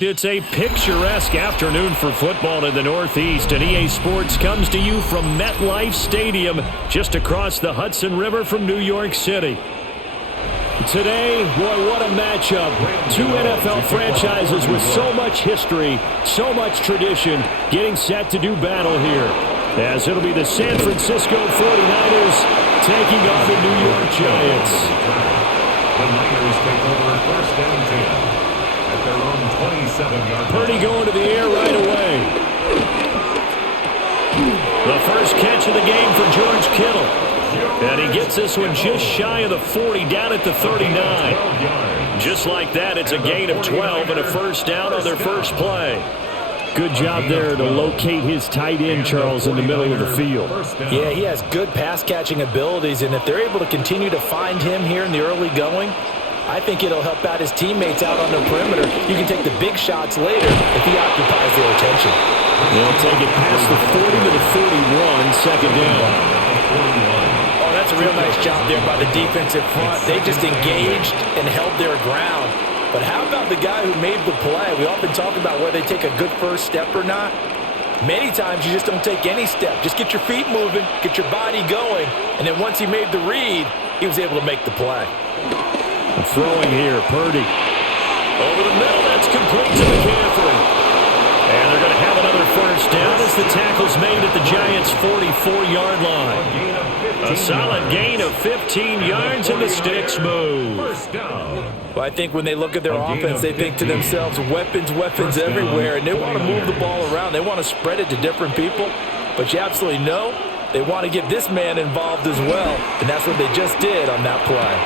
It's a picturesque afternoon for football in the Northeast, and EA Sports comes to you from MetLife Stadium, just across the Hudson River from New York City. Today, boy, what a matchup. Two NFL franchises with so much history, so much tradition, getting set to do battle here. As it'll be the San Francisco 49ers taking on the New York Giants. The Niners take over first and 10 at their own 27-yard line. Purdy going to the air right away. The first catch of the game for George Kittle. And he gets this one just shy of the 40, down at the 39. Just like that, it's a gain of 12 and a first down on their first play. Good job there to locate his tight end, Charles, in the middle of the field. Yeah, he has good pass-catching abilities, and if they're able to continue to find him here in the early going, I think it'll help out his teammates out on the perimeter. You can take the big shots later if he occupies their attention. They'll take it past the 40 to the 41, second down. Oh, that's a real nice job there by the defensive front. They just engaged and held their ground. But how about the guy who made the play? We often talk about whether they take a good first step or not. Many times you just don't take any step. Just get your feet moving, get your body going, and then once he made the read, he was able to make the play. Throwing here, Purdy. Over the middle, that's complete to McCaffrey. And they're going to have another first down as the tackle's made at the Giants' 44-yard line. A solid gain of 15 yards and the sticks move. Well, I think when they look at their offense, they think to themselves, weapons, weapons everywhere, and they want to move the ball around. They want to spread it to different people, but you absolutely know they want to get this man involved as well, and that's what they just did on that play.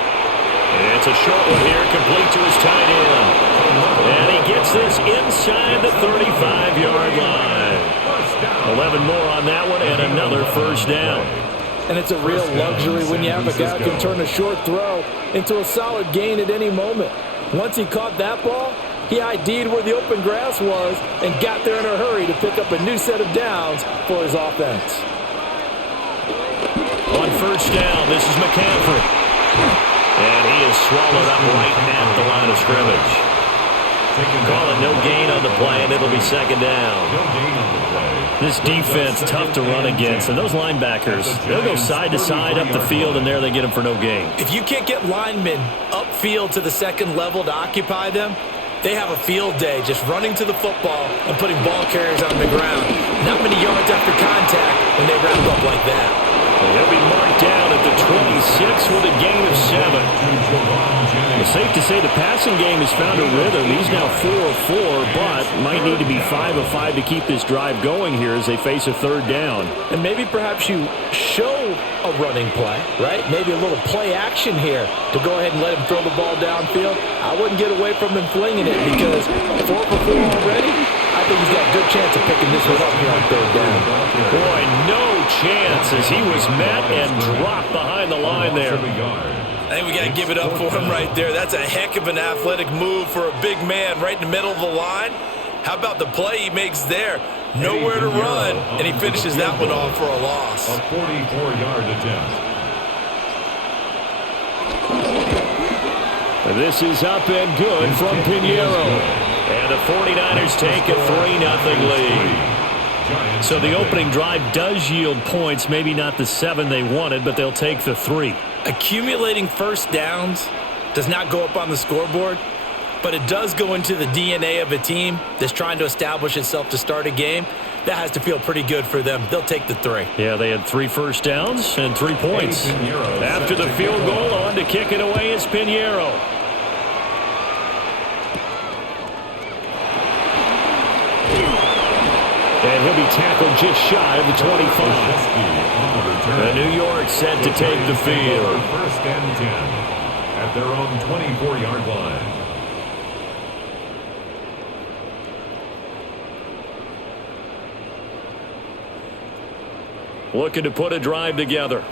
It's a short one here, complete to his tight end. And he gets this inside the 35-yard line. 11 more on that one and another first down. And it's a real luxury when you have a guy who can turn a short throw into a solid gain at any moment. Once he caught that ball, he ID'd where the open grass was and got there in a hurry to pick up a new set of downs for his offense. On first down, this is McCaffrey. And he is swallowed up right at the line of scrimmage. Call it no gain on the play, and it'll be second down. This defense, tough to run against. And those linebackers, they'll go side to side up the field, and there they get them for no gain. If you can't get linemen upfield to the second level to occupy them, they have a field day just running to the football and putting ball carriers on the ground. Not many yards after contact when they wrap up like that. He'll be marked down at the 26 with a gain of 7. It's safe to say the passing game has found a rhythm. He's now 4 of 4, but might need to be 5 of 5 to keep this drive going here as they face a third down. And maybe perhaps you show a running play, right? Maybe a little play action here to go ahead and let him throw the ball downfield. I wouldn't get away from him flinging it because 4 for 4 already. I think he's got a good chance of picking this one up here on third down. Boy, no chance as he was met and dropped behind the line there. I think we got to give it up for him right there. That's a heck of an athletic move for a big man right in the middle of the line. How about the play he makes there? Nowhere to run, and he finishes that one off for a loss. A 44-yard attempt. This is up and good from Pinheiro. And the 49ers take a 3-0 lead. So the opening drive does yield points, maybe not the 7 they wanted, but they'll take the 3. Accumulating first downs does not go up on the scoreboard, but it does go into the DNA of a team that's trying to establish itself to start a game. That has to feel pretty good for them. They'll take the 3. Yeah, they had 3 first downs and 3 points. After the field goal, on to kick it away is Pinheiro. And he'll be tackled just shy of the 25. And New York set to take the field. First and 10 at their own 24-yard line. Looking to put a drive together.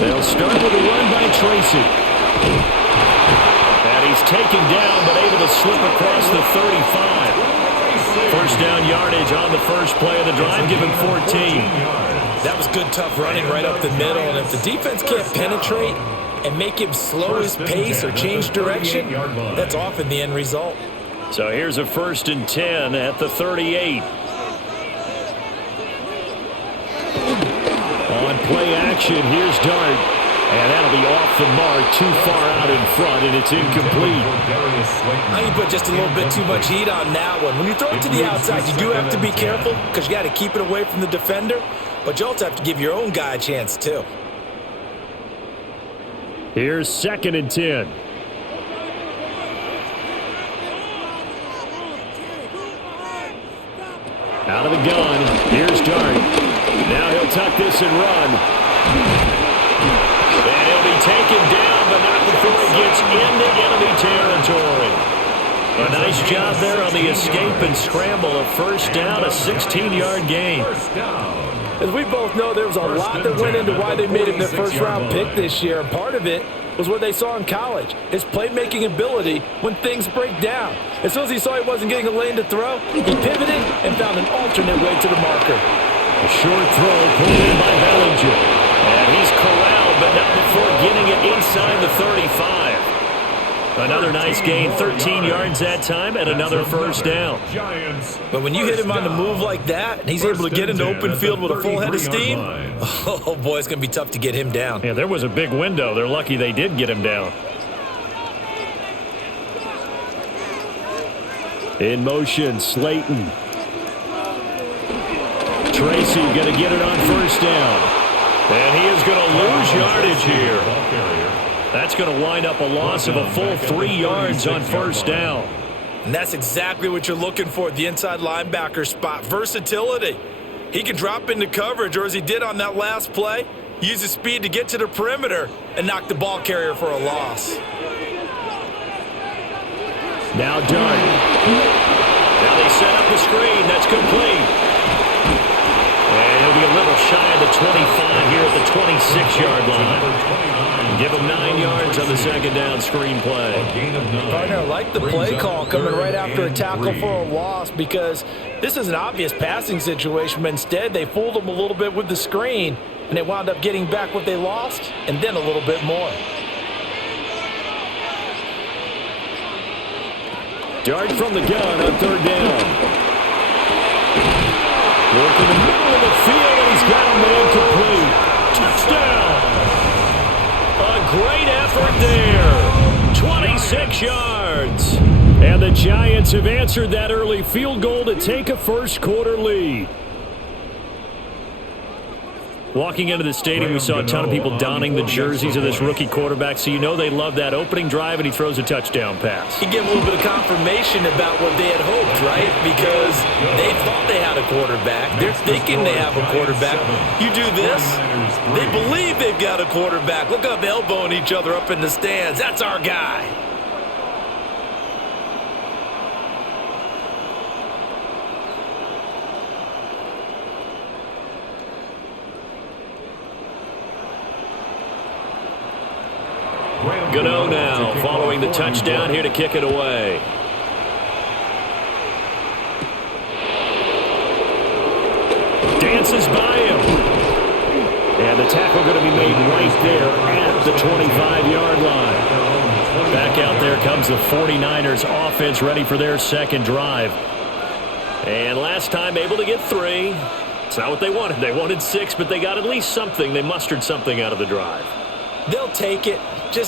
They'll start with a run by Tracy. And he's taken down, but able to slip across the 35. First down yardage on the first play of the drive, given 14. That was good, tough running right up the middle. And if the defense can't penetrate, and make him slow his pace or change direction, that's often the end result. So here's a 1st and 10 at the 38. On play action, here's Dart. And that'll be off the mark, too far out in front, and it's incomplete. I think you put just a little bit too much heat on that one. When you throw it to the outside, you do have to be careful because you got to keep it away from the defender, but you also have to give your own guy a chance too. Here's 2nd and 10. Out of the gun, here's Dart. Now he'll tuck this and run. And he'll be taken down, but not before he gets into enemy territory. A nice job there on the escape and scramble. A 1st down, a 16-yard gain. As we both know, there was a lot that went into why they made him their first-round pick this year, and part of it was what they saw in college, his playmaking ability when things break down. As soon as he saw he wasn't getting a lane to throw, he pivoted and found an alternate way to the marker. A short throw pulled in by Bellinger. And he's corralled, but not before getting it inside the 35. Another nice gain, 13 yards that time, and another 1st down. But when you hit him on the move like that, and he's able to get into open field with a full head of steam, oh boy, it's going to be tough to get him down. Yeah, there was a big window. They're lucky they did get him down. In motion, Slayton. Tracy going to get it on 1st down. And he is going to lose yardage here. That's going to wind up a loss of a full 3 yards on 1st down. And that's exactly what you're looking for at the inside linebacker spot. Versatility. He can drop into coverage, or as he did on that last play, use his speed to get to the perimeter and knock the ball carrier for a loss. Now Dart. Now they set up the screen. That's complete. And he'll be a little shy of the 25 here at the 26-yard line. Give him 9 yards on the 2nd down screen play. Partner, I like the play call coming right after a tackle for a loss because this is an obvious passing situation, but instead they fooled him a little bit with the screen, and they wound up getting back what they lost and then a little bit more. Dart from the gun on 3rd down. Work in the middle of the field, and he's got a man complete. Touchdown! A great effort there. 26 yards. And the Giants have answered that early field goal to take a 1st quarter lead. Walking into the stadium, we saw a ton of people donning the jerseys of this rookie quarterback, so you know they love that opening drive, and he throws a touchdown pass. He gave a little bit of confirmation about what they had hoped, right? Because they thought they had a quarterback. They're thinking they have a quarterback. You do this, they believe they've got a quarterback. Look up, elbowing each other up in the stands. That's our guy. Gano now, following the touchdown, here to kick it away. Dances by him. And the tackle going to be made right there at the 25-yard line. Back out there comes the 49ers offense, ready for their 2nd drive. And last time able to get 3. It's not what they wanted. They wanted 6, but they got at least something. They mustered something out of the drive. They'll take it.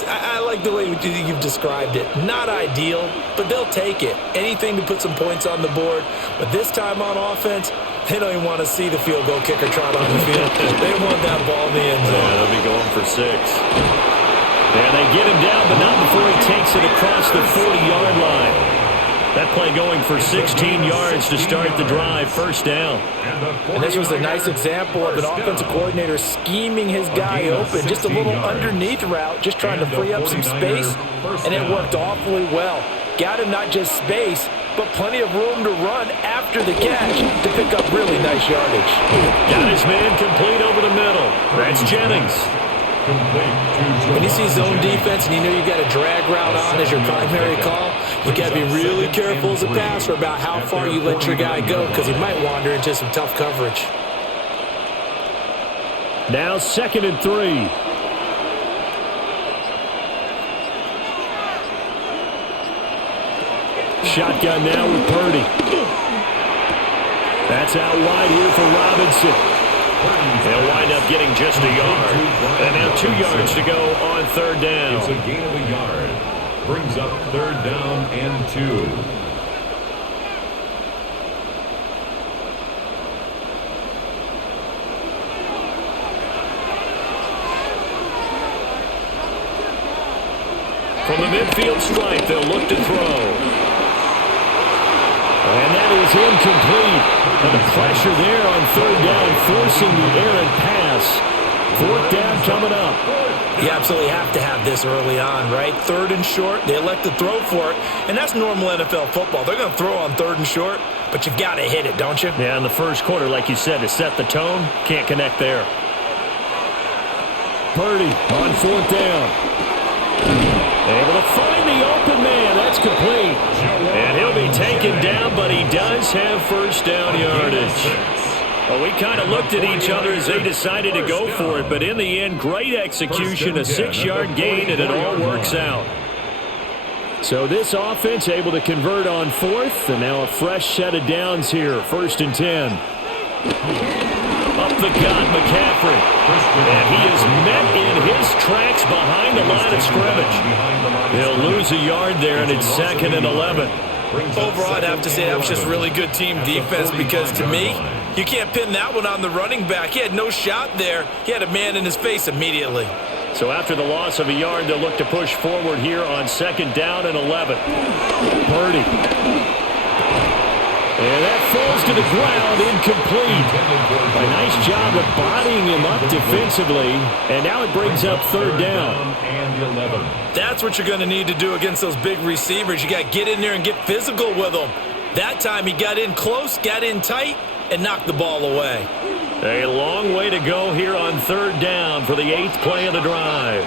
I like the way you've described it. Not ideal, but they'll take it. Anything to put some points on the board. But this time on offense, they don't even want to see the field goal kicker trot on the field. They want that ball in the end zone. Yeah, they'll be going for 6. And they get him down, but not before he takes it across the 40-yard line. That play going for 16 yards to start the drive, 1st down. And this was a nice example of an offensive coordinator scheming his guy open. Just a little underneath route, just trying to free up some space, and it worked awfully well. Got him not just space, but plenty of room to run after the catch to pick up really nice yardage. Got his man complete over the middle. That's Jennings. When you see zone defense and you know you got a drag route on as your primary call, you got to be really careful as a passer about how far you let your guy go because he might wander into some tough coverage. Now 2nd and 3. shotgun now with Purdy. That's out wide here for Robinson. They'll wind up getting just a yard. And now 2 yards to go on third down. It's a gain of a yard. Brings up third down and 2. From the midfield stripe, they'll look to throw. And that is incomplete. And the pressure there on third down, forcing the errant pass. Fourth down coming up. You absolutely have to have this early on, right? Third and short, they elect to throw for it. And that's normal NFL football. They're going to throw on third and short, but you've got to hit it, don't you? Yeah, in the first quarter, like you said, to set the tone, can't connect there. Purdy on fourth down. Able to find the open man. That's complete. And he'll be taken down, but he does have first down yardage. Well, we kind of looked at each other as they decided to go for it, but in the end, great execution, a 6-yard gain, and it all works out. So this offense able to convert on fourth, and now a fresh set of downs here. First and 10. Up the gut, McCaffrey. And he is met in his tracks behind the line of scrimmage. They'll lose a yard there, and it's second and 11. Overall, I'd have to say that was just really good team defense because, to me, you can't pin that one on the running back. He had no shot there. He had a man in his face immediately. So after the loss of a yard, they'll look to push forward here on second down and 11. Purdy. And that falls to the ground, incomplete. A nice job of bodying him up defensively. And now it brings up third down. That's what you're going to need to do against those big receivers. You got to get in there and get physical with them. That time he got in close, got in tight, and knocked the ball away. A long way to go here on third down for the 8th play of the drive.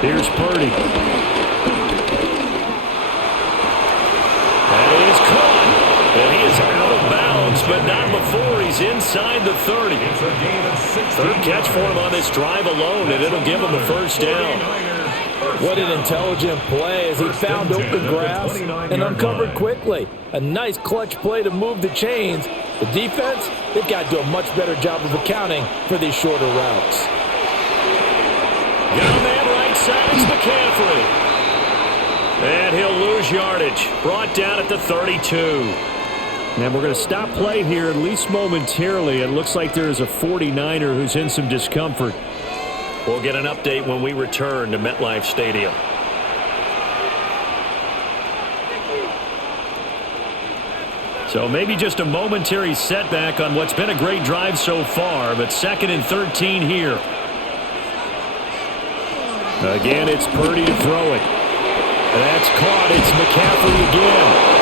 Here's Purdy. That is caught. And he is out of bounds, but not before he's inside the 30. Third catch for him on this drive alone, and it'll give him a first down. What an intelligent play as he found open grass and uncovered quickly. A nice clutch play to move the chains. The defense, they've got to do a much better job of accounting for these shorter routes. Got a man right side, it's McCaffrey. And he'll lose yardage. Brought down at the 32. And we're going to stop play here, at least momentarily. It looks like there is a 49er who's in some discomfort. We'll get an update when we return to MetLife Stadium. So maybe just a momentary setback on what's been a great drive so far, but second and 13 here. Again, it's Purdy to throw it. That's caught. It's McCaffrey again.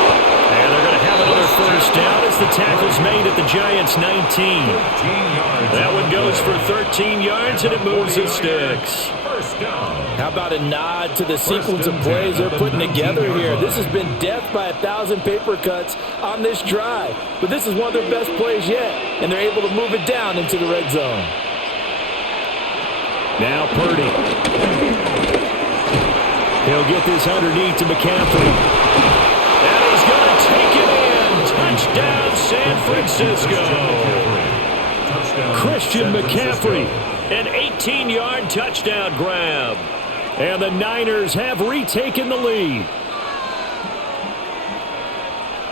And they're going to have another first down as the tackle's made at the Giants' 19. That one goes for 13 yards, and it moves the sticks. How about a nod to the sequence of plays they're putting together here? This has been death by 1,000 paper cuts on this drive. But this is one of their best plays yet, and they're able to move it down into the red zone. Now Purdy. He'll get this underneath to McCaffrey. And he's going to take it in. Touchdown, San Francisco. Christian McCaffrey, an 18-yard touchdown grab. And the Niners have retaken the lead.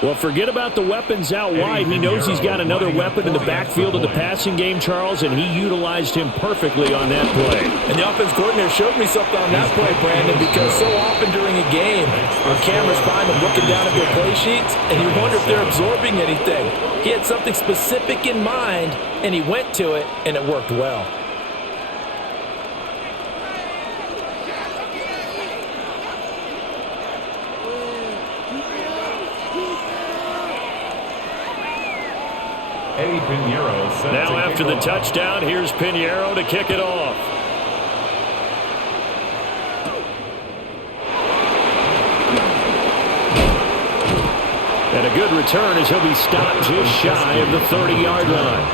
Well, forget about the weapons out wide. He knows he's got another weapon in the backfield of the passing game, Charles, and he utilized him perfectly on that play. And the offense coordinator showed me something on that play, Brandon, because so often during a game, our cameras find them looking down at their play sheets, and you wonder if they're absorbing anything. He had something specific in mind, and he went to it, and it worked well. Now after the touchdown, here's Pinheiro to kick it off. And a good return as he'll be stopped just shy of the 30-yard line.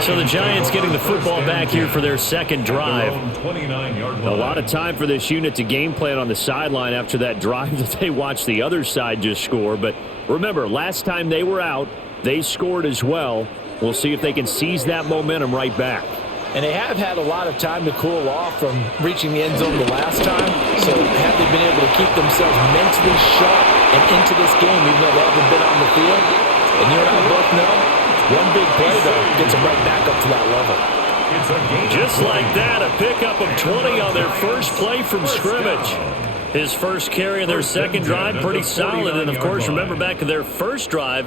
So the Giants getting the football back here for their second drive. A lot of time for this unit to game plan on the sideline after that drive that they watched the other side just score. But remember, last time they were out, they scored as well. We'll see if they can seize that momentum right back. And they have had a lot of time to cool off from reaching the end zone the last time. So have they been able to keep themselves mentally sharp and into this game even though they haven't been on the field? And you and I both know, one big play, though, gets them right back up to that level. Just like that, a pickup of 20 on their first play from scrimmage. His first carry of their second drive, pretty solid. And, of course, remember back to their first drive,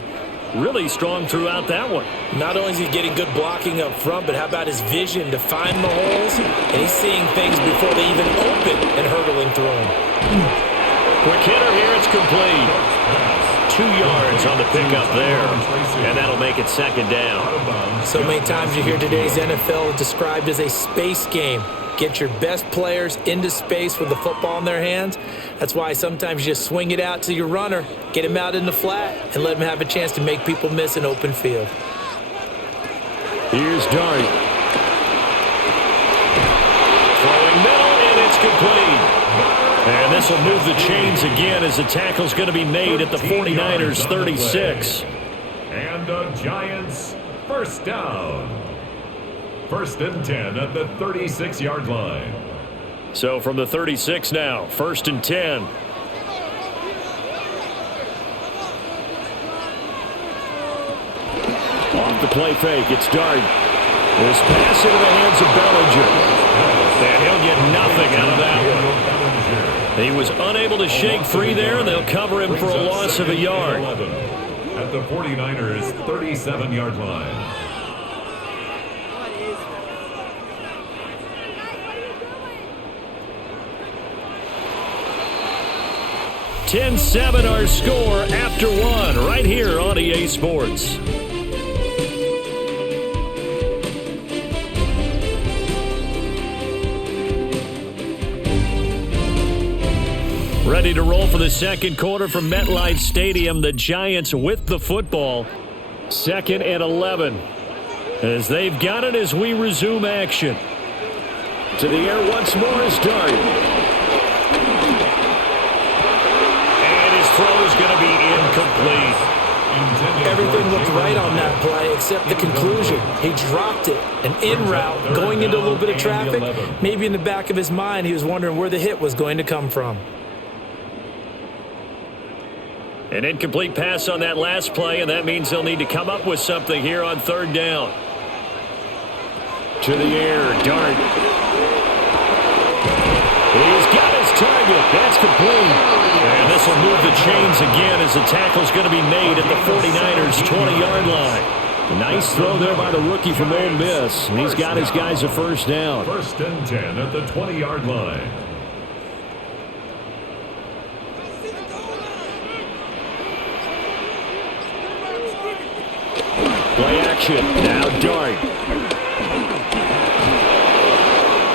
really strong throughout that one. Not only is he getting good blocking up front, but how about his vision to find the holes? And he's seeing things before they even open and hurdling through them. Quick hitter here, it's complete. 2 yards on the pickup there, and that'll make it second down. So many times you hear today's NFL described as a space game. Get your best players into space with the football in their hands. That's why sometimes you just swing it out to your runner, get him out in the flat, and let him have a chance to make people miss an open field. Here's Dart. Throwing middle, and it's complete. And this will move the chains again as the tackle's going to be made at the 49ers 36. And the Giants first down. First and 10 at the 36-yard line. So from the 36 now, first and 10. Off the play fake, it's Dart. This pass into the hands of Bellinger. And he'll get nothing out of that one. He was unable to shake free there, and they'll cover him for a loss of a yard. At the 49ers 37-yard line. 10-7 our score after one right here on EA Sports. Ready to roll for the second quarter from MetLife Stadium. The Giants with the football. 2nd and 11. As they've got it as we resume action. To the air once more is Dart. And his throw is going to be incomplete. Everything looked right on that play except the conclusion. He dropped it. An in route, going into a little bit of traffic. Maybe in the back of his mind he was wondering where the hit was going to come from. An incomplete pass on that last play, and that means they'll need to come up with something here on third down. To the air, Dart. He's got his target. That's complete. And this will move the chains again as the tackle's going to be made at the 49ers 20-yard line. Nice throw there by the rookie from Ole Miss. He's got his guys a first down. First and 10 at the 20-yard line. Play action. Now Dart.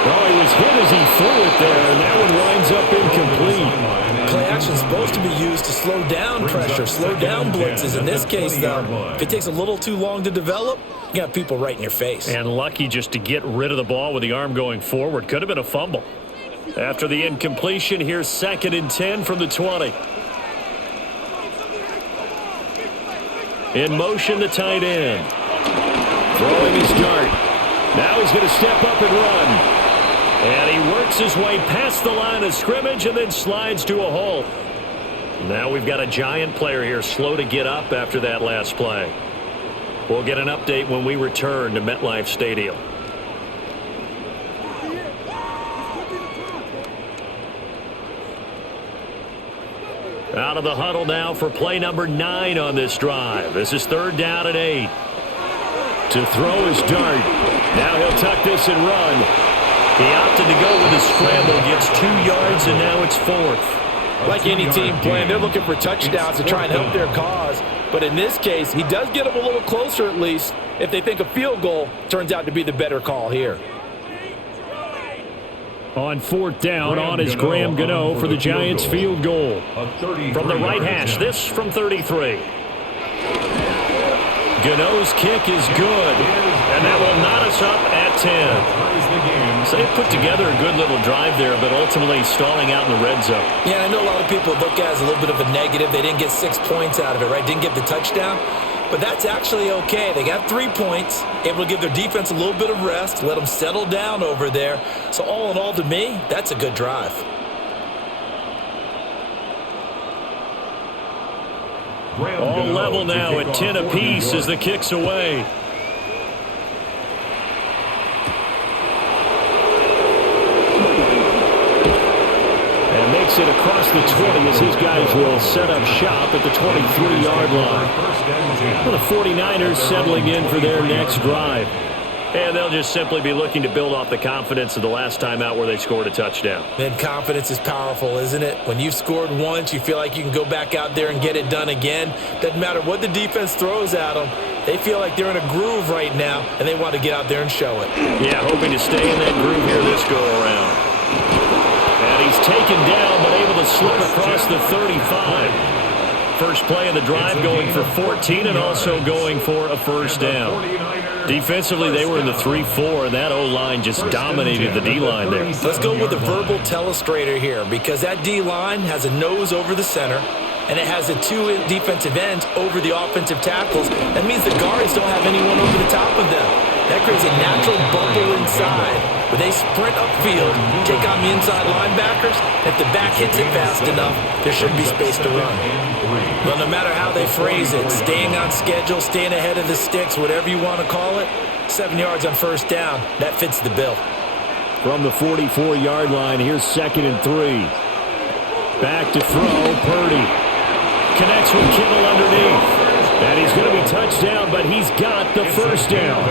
Oh, he was hit as he threw it there, and that one winds up incomplete. Play action is supposed to be used to slow down pressure, slow down blitzes. In this case, though, if it takes a little too long to develop, you got people right in your face. And lucky just to get rid of the ball with the arm going forward. Could have been a fumble. After the incompletion, here's 2nd and 10 from the 20. In motion, the tight end. Throwing his Dart. Now he's going to step up and run. And he works his way past the line of scrimmage and then slides to a halt. Now we've got a Giant player here slow to get up after that last play. We'll get an update when we return to MetLife Stadium. Out of the huddle now for play number 9 on this drive. This is 3rd down and 8. To throw his Dart. Now he'll tuck this and run. He opted to go with a scramble, gets 2 yards, and now it's 4th. Like any team playing, they're looking for touchdowns to try and help their cause. But in this case, he does get them a little closer at least if they think a field goal turns out to be the better call here. On 4th down, on is Graham Gano for the Giants field goal. From the right hash, this from 33. Gano's kick is good. And that will knot us up at 10. So they put together a good little drive there, but ultimately stalling out in the red zone. Yeah, I know a lot of people look at it as a little bit of a negative. They didn't get 6 points out of it, right? Didn't get the touchdown. But that's actually okay. They got 3 points, able to give their defense a little bit of rest, let them settle down over there. So all in all, to me, that's a good drive. All level now at 10 apiece as the kick's away. And makes it across the 20 as his guys will set up shop at the 23-yard line. Well, the 49ers settling in for their next drive. And they'll just simply be looking to build off the confidence of the last time out where they scored a touchdown. Man, confidence is powerful, isn't it? When you've scored once, you feel like you can go back out there and get it done again. Doesn't matter what the defense throws at them. They feel like they're in a groove right now, and they want to get out there and show it. Yeah, hoping to stay in that groove here this go-around. And he's taken down, but able to slip across the 35. First play of the drive going for 14 and also going for a first down. Defensively, they were in the 3-4, and that O-line just dominated the D-line there. Let's go with a verbal telestrator here because that D-line has a nose over the center, and it has the 2 defensive ends over the offensive tackles. That means the guards don't have anyone over the top of them. That creates a natural bubble inside where they sprint upfield, take on the inside linebackers. If the back hits it fast enough, there should be space to run. Well, no matter how they phrase it, staying on schedule, staying ahead of the sticks, whatever you want to call it, 7 yards on first down, that fits the bill. From the 44-yard line, here's 2nd and 3. Back to throw, Purdy. Connects with Kittle underneath. And he's going to be touchdown, but he's got the first down.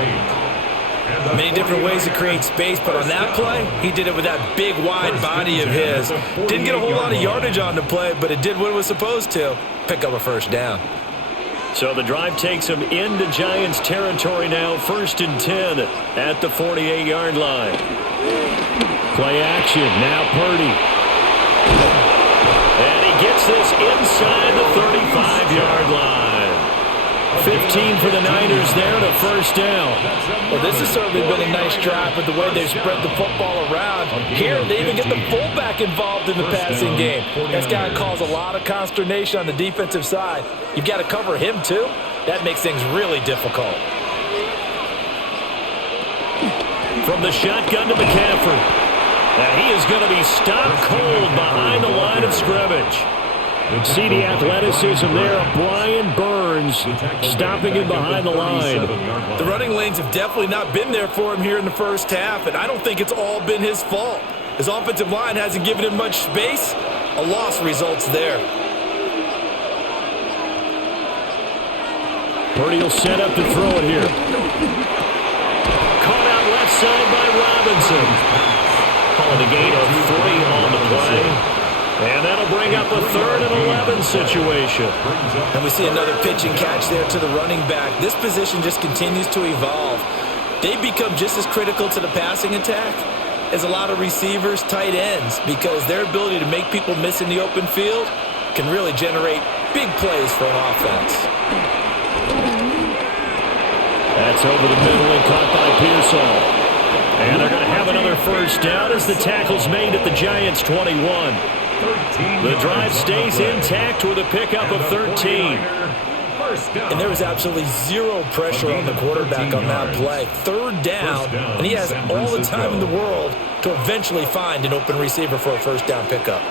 Many different ways to create space, but on that play, he did it with that big, wide body of his. Didn't get a whole lot of yardage on the play, but it did what it was supposed to, pick up a first down. So the drive takes him into Giants territory now, 1st and 10 at the 48-yard line. Play action, now Purdy. And he gets this inside the 35-yard line. 15 for the Niners there to first down. Well, this has certainly been a nice drive with the way they've spread the football around. Here, they even get the fullback involved in the passing game. That's got to cause a lot of consternation on the defensive side. You've got to cover him, too. That makes things really difficult. From the shotgun to McCaffrey. And he is going to be stopped cold behind the line of scrimmage. See the athleticism there of Brian Burns stopping him behind the line. The running lanes have definitely not been there for him here in the first half, and I don't think it's all been his fault. His offensive line hasn't given him much space. A loss results there. Purdy will set up to throw it here. Caught out left side by Robinson. Calling a gain of 3 on the play. And that'll bring up a 3rd and 11 situation. And we see another pitch and catch there to the running back. This position just continues to evolve. They become just as critical to the passing attack as a lot of receivers, tight ends, because their ability to make people miss in the open field can really generate big plays for an offense. That's over the middle and caught by Pearsall. And they're going to have another first down as the tackle's made at the Giants' 21. The drive stays intact with a pickup of 13. And there was absolutely zero pressure on the quarterback on that play. 3rd down, and he has all the time in the world to eventually find an open receiver for a first down pickup.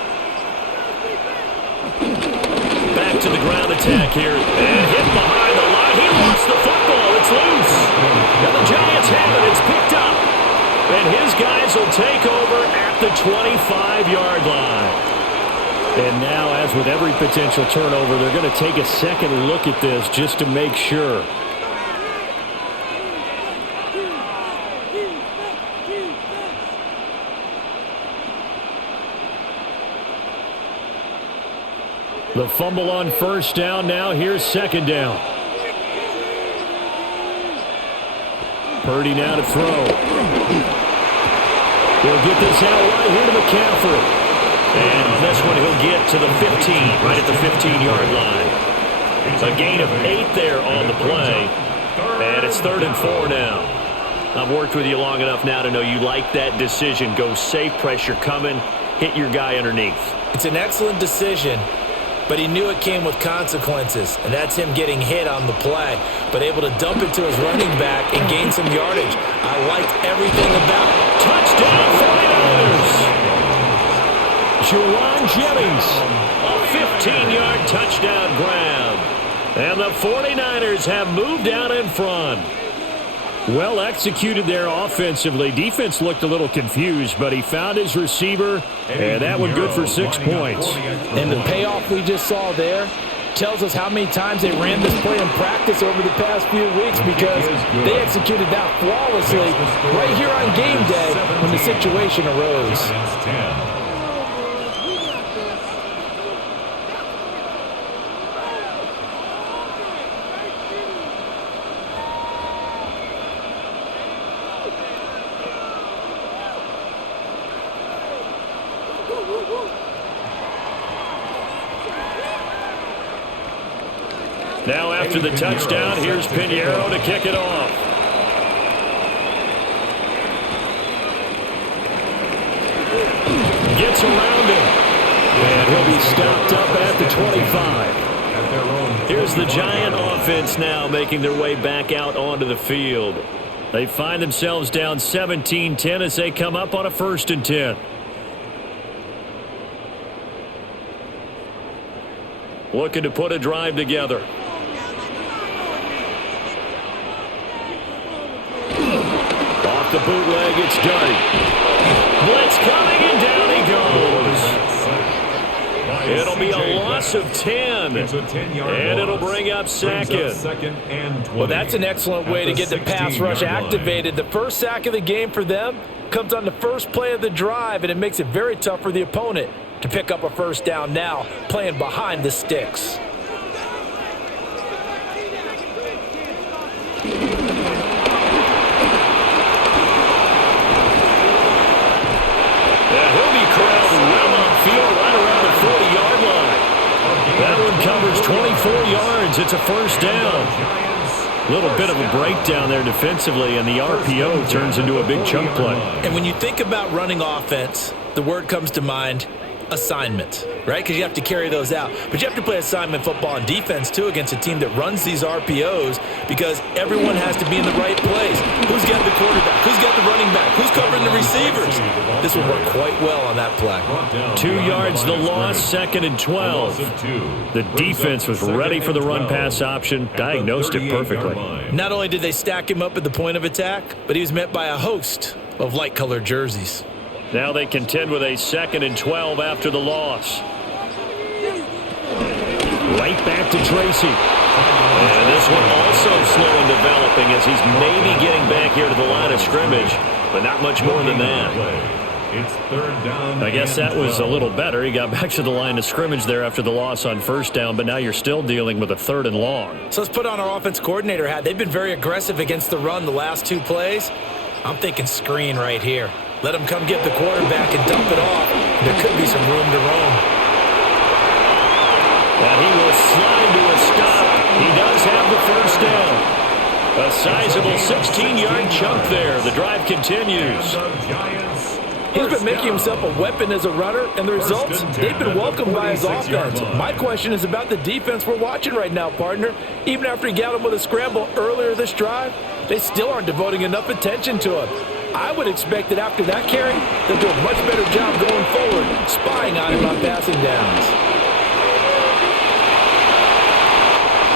Back to the ground attack here. And hit behind the line. He lost the football. It's loose. And the Giants have it. It's picked up. And his guys will take over at the 25-yard line. And now, as with every potential turnover, they're going to take a second look at this just to make sure. The fumble on first down now. Here's 2nd down. Purdy now to throw. He'll get this out right here to McCaffrey. And this one he'll get to the 15, right at the 15-yard line. A gain of 8 there on the play. And it's 3rd and 4 now. I've worked with you long enough now to know you like that decision. Go safe, pressure coming, hit your guy underneath. It's an excellent decision, but he knew it came with consequences, and that's him getting hit on the play, but able to dump it to his running back and gain some yardage. I liked everything about it. Touchdown, 49ers! Juwan Jennings, a 15-yard touchdown grab. And the 49ers have moved out in front. Well executed there offensively. Defense looked a little confused, but he found his receiver, and that one good for 6 points. And the payoff we just saw there tells us how many times they ran this play in practice over the past few weeks, because they executed that flawlessly right here on game day when the situation arose. Now after the touchdown, here's Pinheiro to kick it off. Gets around him. And he'll be stopped up at the 25. Here's the Giant offense now making their way back out onto the field. They find themselves down 17-10 as they come up on a 1st and 10. Looking to put a drive together. Off the bootleg, it's Darty. Blitz coming, and down he goes. It'll be a loss of 10. And it'll bring up second. Well, that's an excellent way to get the pass rush activated. The first sack of the game for them comes on the first play of the drive, and it makes it very tough for the opponent to pick up a first down now, playing behind the sticks. He'll be corralled well upfield right around the 40-yard line. That one covers 24 yards. It's a first down. A little bit of a breakdown there defensively, and the RPO turns into a big chunk play. And when you think about running offense, the word comes to mind, assignment, right? Because you have to carry those out. But you have to play assignment football on defense, too, against a team that runs these RPOs, because everyone has to be in the right place. Who's got the quarterback? Who's got the running back? Who's covering the receivers? This will work quite well on that play. 2 yards the loss, 2nd and 12. The defense was ready for the run-pass option, diagnosed it perfectly. Not only did they stack him up at the point of attack, but he was met by a host of light-colored jerseys. Now they contend with a 2nd and 12 after the loss. Right back to Tracy. And this one also slow in developing as he's maybe getting back here to the line of scrimmage, but not much more than that. It's 3rd down. I guess that was a little better. He got back to the line of scrimmage there after the loss on 1st down, but now you're still dealing with a 3rd and long. So let's put on our offense coordinator hat. They've been very aggressive against the run the last 2 plays. I'm thinking screen right here. Let him come get the quarterback and dump it off. There could be some room to roam. And he will slide to a stop. He does have the first down. A sizable 16-yard chunk there. The drive continues. He's been making himself a weapon as a runner, and the results, they've been welcomed by his offense. My question is about the defense we're watching right now, partner. Even after he got him with a scramble earlier this drive, they still aren't devoting enough attention to him. I would expect that after that carry, they'll do a much better job going forward, spying on him on passing downs.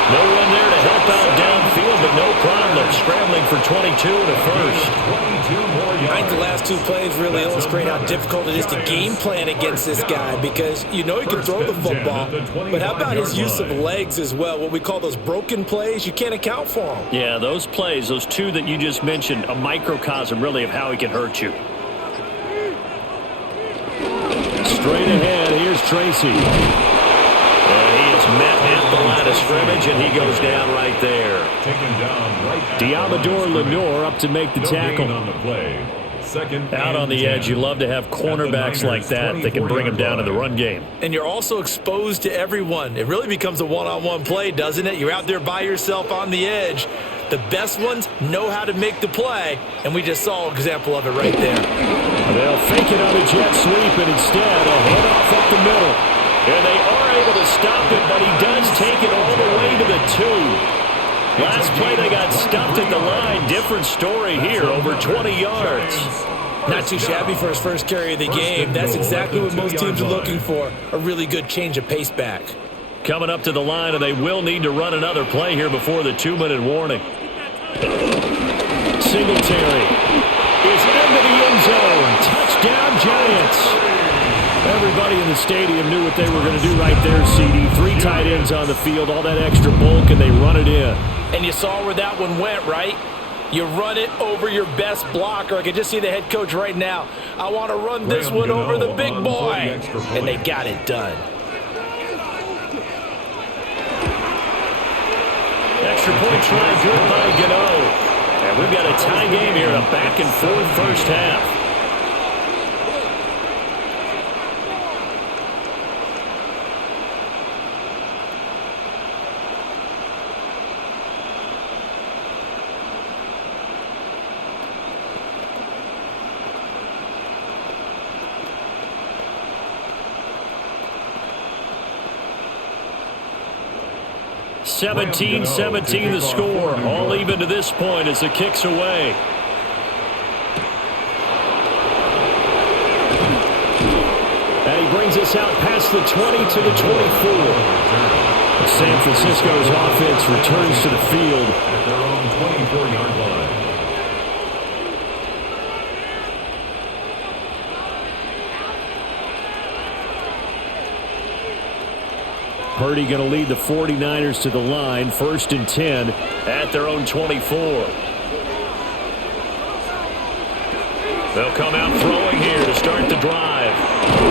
No one there to help out downfield, but no problem. Scrambling for 22 and a first. I think the last 2 plays really illustrate how difficult it is to game plan against this guy, because you know he can throw the football, but how about his use of legs as well? What we call those broken plays, you can't account for them. Yeah, those plays, those 2 that you just mentioned, a microcosm really of how he can hurt you. Straight ahead, here's Tracy. And he is met at the line of scrimmage, and he goes down right there. Diamador Lenore up to make the tackle. Out on the edge, you love to have cornerbacks like that that can bring them down in the run game. And you're also exposed to everyone. It really becomes a one-on-one play, doesn't it? You're out there by yourself on the edge. The best ones know how to make the play, and we just saw an example of it right there. They'll fake it on a jet sweep, and instead a handoff up the middle. And they are able to stop it, but he does take it all the way to the 2. Last play they got stuffed at the line. Different story here, over 20 yards. Not too shabby for his first carry of the game. That's exactly what most teams are looking for, a really good change of pace back. Coming up to the line, and they will need to run another play here before the 2-minute warning. Singletary is into the end zone. Touchdown, Giants. Everybody in the stadium knew what they were going to do right there, CD. 3 tight ends on the field, all that extra bulk, and they run it in. And you saw where that one went, right? You run it over your best blocker. I can just see the head coach right now. I want to run this one over the big boy. And they got it done. Extra point try good by Gano. And we've got a tie game here, a back-and-forth first half. (17-17) the score. All even to this point as the kick's away. And he brings us out past the 20 to the 24. San Francisco's offense returns to the field at their own 24-yard line. Purdy going to lead the 49ers to the line, 1st and 10 at their own 24. They'll come out throwing here to start the drive.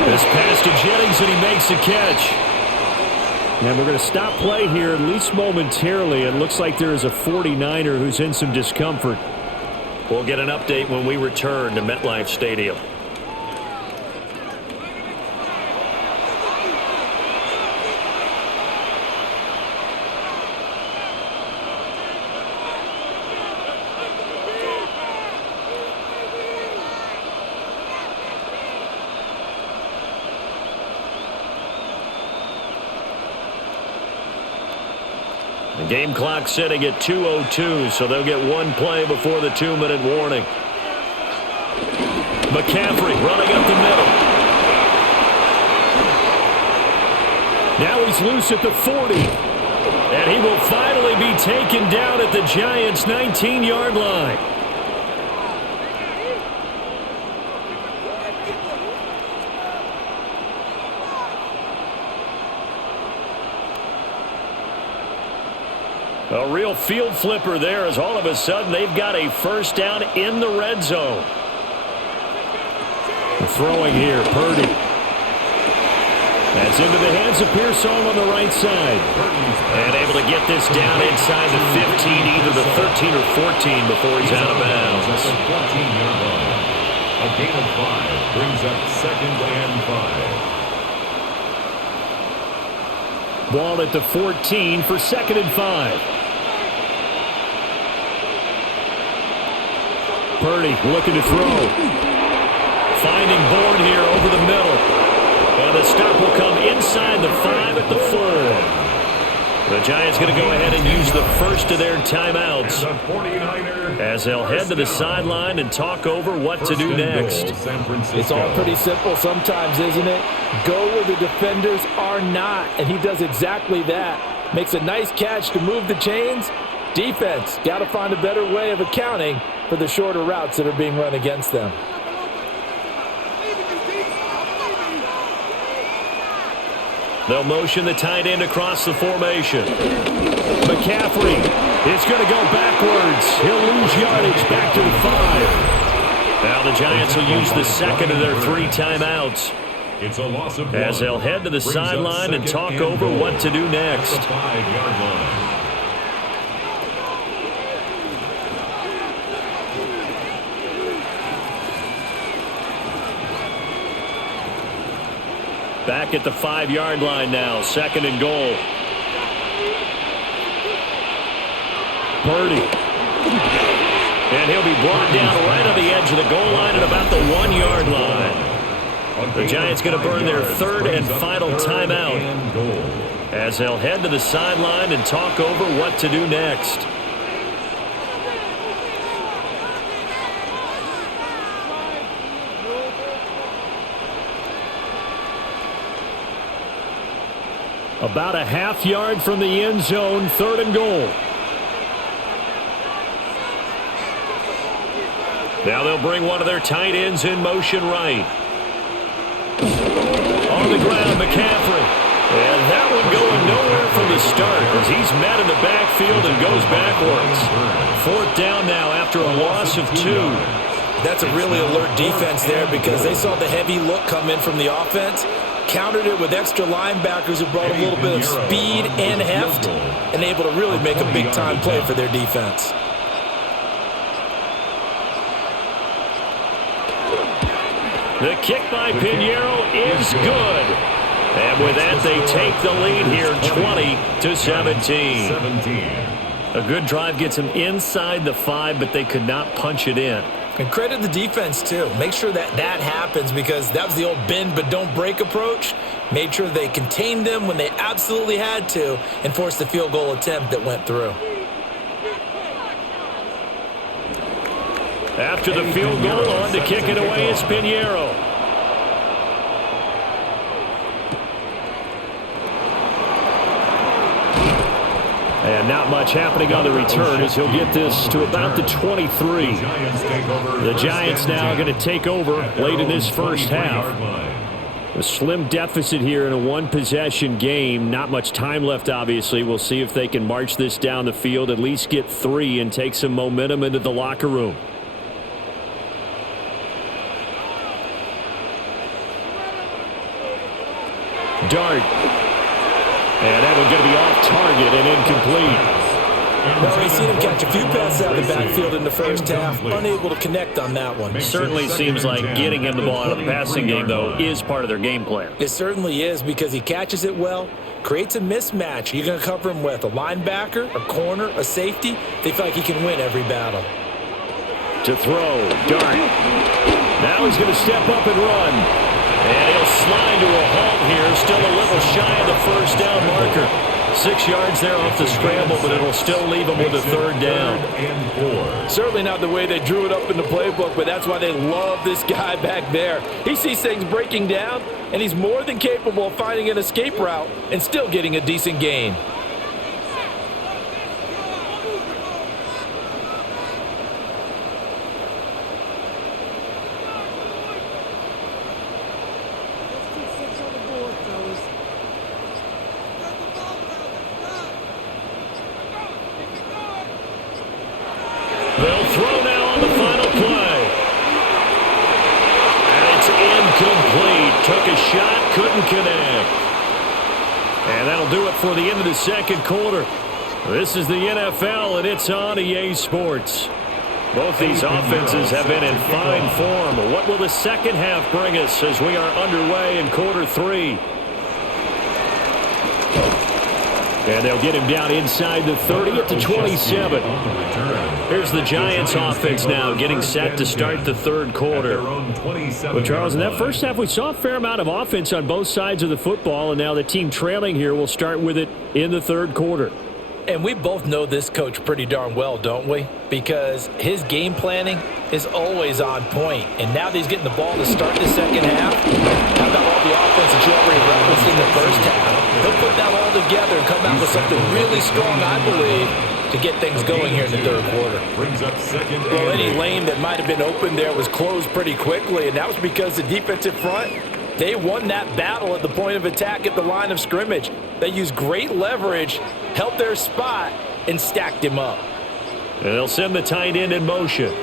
This pass to Jennings, and he makes the catch. And we're going to stop play here, at least momentarily. It looks like there is a 49er who's in some discomfort. We'll get an update when we return to MetLife Stadium. The game clock sitting at 2:02, so they'll get one play before the 2-minute warning. McCaffrey running up the middle. Now he's loose at the 40. And he will finally be taken down at the Giants' 19-yard line. A real field flipper there, as all of a sudden they've got a first down in the red zone. Throwing here, Purdy. That's into the hands of Pearsall on the right side. And able to get this down inside the 15, either the 13 or 14 before he's out of bounds. At the 14-yard line. A gain of 5 brings up 2nd and 5. Ball at the 14 for 2nd and 5. Purdy looking to throw. Finding Bourne here over the middle. And the stop will come inside the 5 at the 4. The Giants going to go ahead and use the first of their timeouts as they'll head to the sideline and talk over what to do next. It's all pretty simple sometimes, isn't it? Go where the defenders are not, and he does exactly that. Makes a nice catch to move the chains. Defense got to find a better way of accounting for the shorter routes that are being run against them. They'll motion the tight end across the formation. McCaffrey is going to go backwards. He'll lose yardage back to the 5. Now the Giants will use the second of their 3 timeouts It's a loss of 1. as they'll head to the sideline and talk over what to do next. At the 5-yard line. Back at the 5-yard line now, 2nd and goal. Purdy And he'll be brought down right on the edge of the goal line at about the 1-yard line. The Giants going to burn their third and final timeout as they'll head to the sideline and talk over what to do next. About a half yard from the end zone, 3rd and goal. Now they'll bring one of their tight ends in motion right. On the ground, McCaffrey. And that one going nowhere from the start as he's met in the backfield and goes backwards. 4th down now after a loss of 2. That's a really alert defense there because they saw the heavy look come in from the offense, countered it with extra linebackers who brought a little bit of speed and heft, and able to really make a big-time play for their defense. The kick by Pinheiro is good. And with that, they take the lead here 20-17. A good drive gets them inside the 5, but they could not punch it in. And credit the defense, too. Make sure that happens because that was the old bend but don't break approach. Made sure they contained them when they absolutely had to and forced the field goal attempt that went through. After the field goal, on to kick it away is Pinheiro. And not much happening on the return as he'll get this to about the 23. The Giants now going to take over late in this first half. A slim deficit here in a one-possession game. Not much time left, obviously. We'll see if they can march this down the field, at least get 3 and take some momentum into the locker room. Dart. And that one's going to be off target and incomplete. Well, we've seen him catch a few passes out of the backfield in the first half, unable to connect on that one. Certainly seems like getting him the ball out of the passing game, though, is part of their game plan. It certainly is because he catches it well, creates a mismatch. You're going to cover him with a linebacker, a corner, a safety. They feel like he can win every battle. To throw, Dart. Now he's going to step up and run. And he'll slide to a halt here, still a little shy of the first down marker. 6 yards there off the scramble, but it'll still leave him with a 3rd down. Certainly not the way they drew it up in the playbook, but that's why they love this guy back there. He sees things breaking down, and he's more than capable of finding an escape route and still getting a decent gain. They'll throw now on the final play. And it's incomplete. Took a shot, couldn't connect. And that'll do it for the end of the second quarter. This is the NFL, and it's on EA Sports. Both these offenses have been in fine form. What will the second half bring us as we are underway in quarter 3? And they'll get him down inside the 30 at the 27. Here's the Giants offense now getting set to start the third quarter. Well, Charles, in that first half, we saw a fair amount of offense on both sides of the football, and now the team trailing here will start with it in the third quarter. And we both know this coach pretty darn well, don't we? Because his game planning is always on point. And now that he's getting the ball to start the second half, how about all the offense that you already referenced in the first half? He'll put that all together and come out with something really strong, I believe, to get things going here in the third quarter. Well, any lane that might have been open there was closed pretty quickly, and that was because the defensive front, they won that battle at the point of attack at the line of scrimmage. They used great leverage, held their spot, and stacked him up. And they'll send the tight end in motion.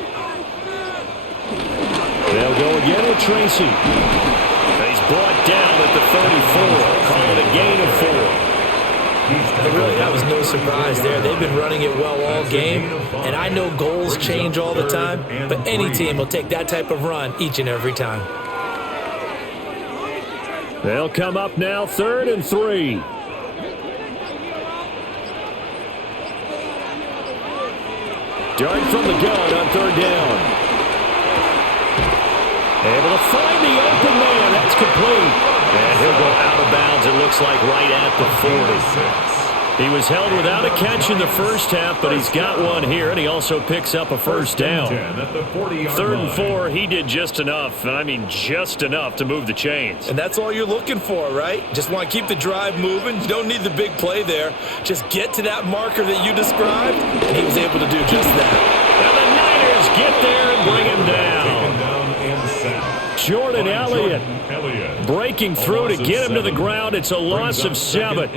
They'll go again with Tracy. And he's brought down at the 34. Call it a gain of 4. But really, that was no surprise there. They've been running it well all game. And I know goals change all the time, but any team will take that type of run each and every time. They'll come up now, 3rd and 3. Dart from the gun on third down. Able to find the open man. That's complete. And he'll go out of bounds, it looks like, right at the 40. He was held without a catch in the first half, but he's got one here, and he also picks up a first down. Third and 4, he did just enough, and I mean just enough to move the chains. And that's all you're looking for, right? Just want to keep the drive moving. You don't need the big play there. Just get to that marker that you described, and he was able to do just that. And the Niners get there and bring him down. Jordan Elliott breaking through to get him to the ground. It's a loss of 7.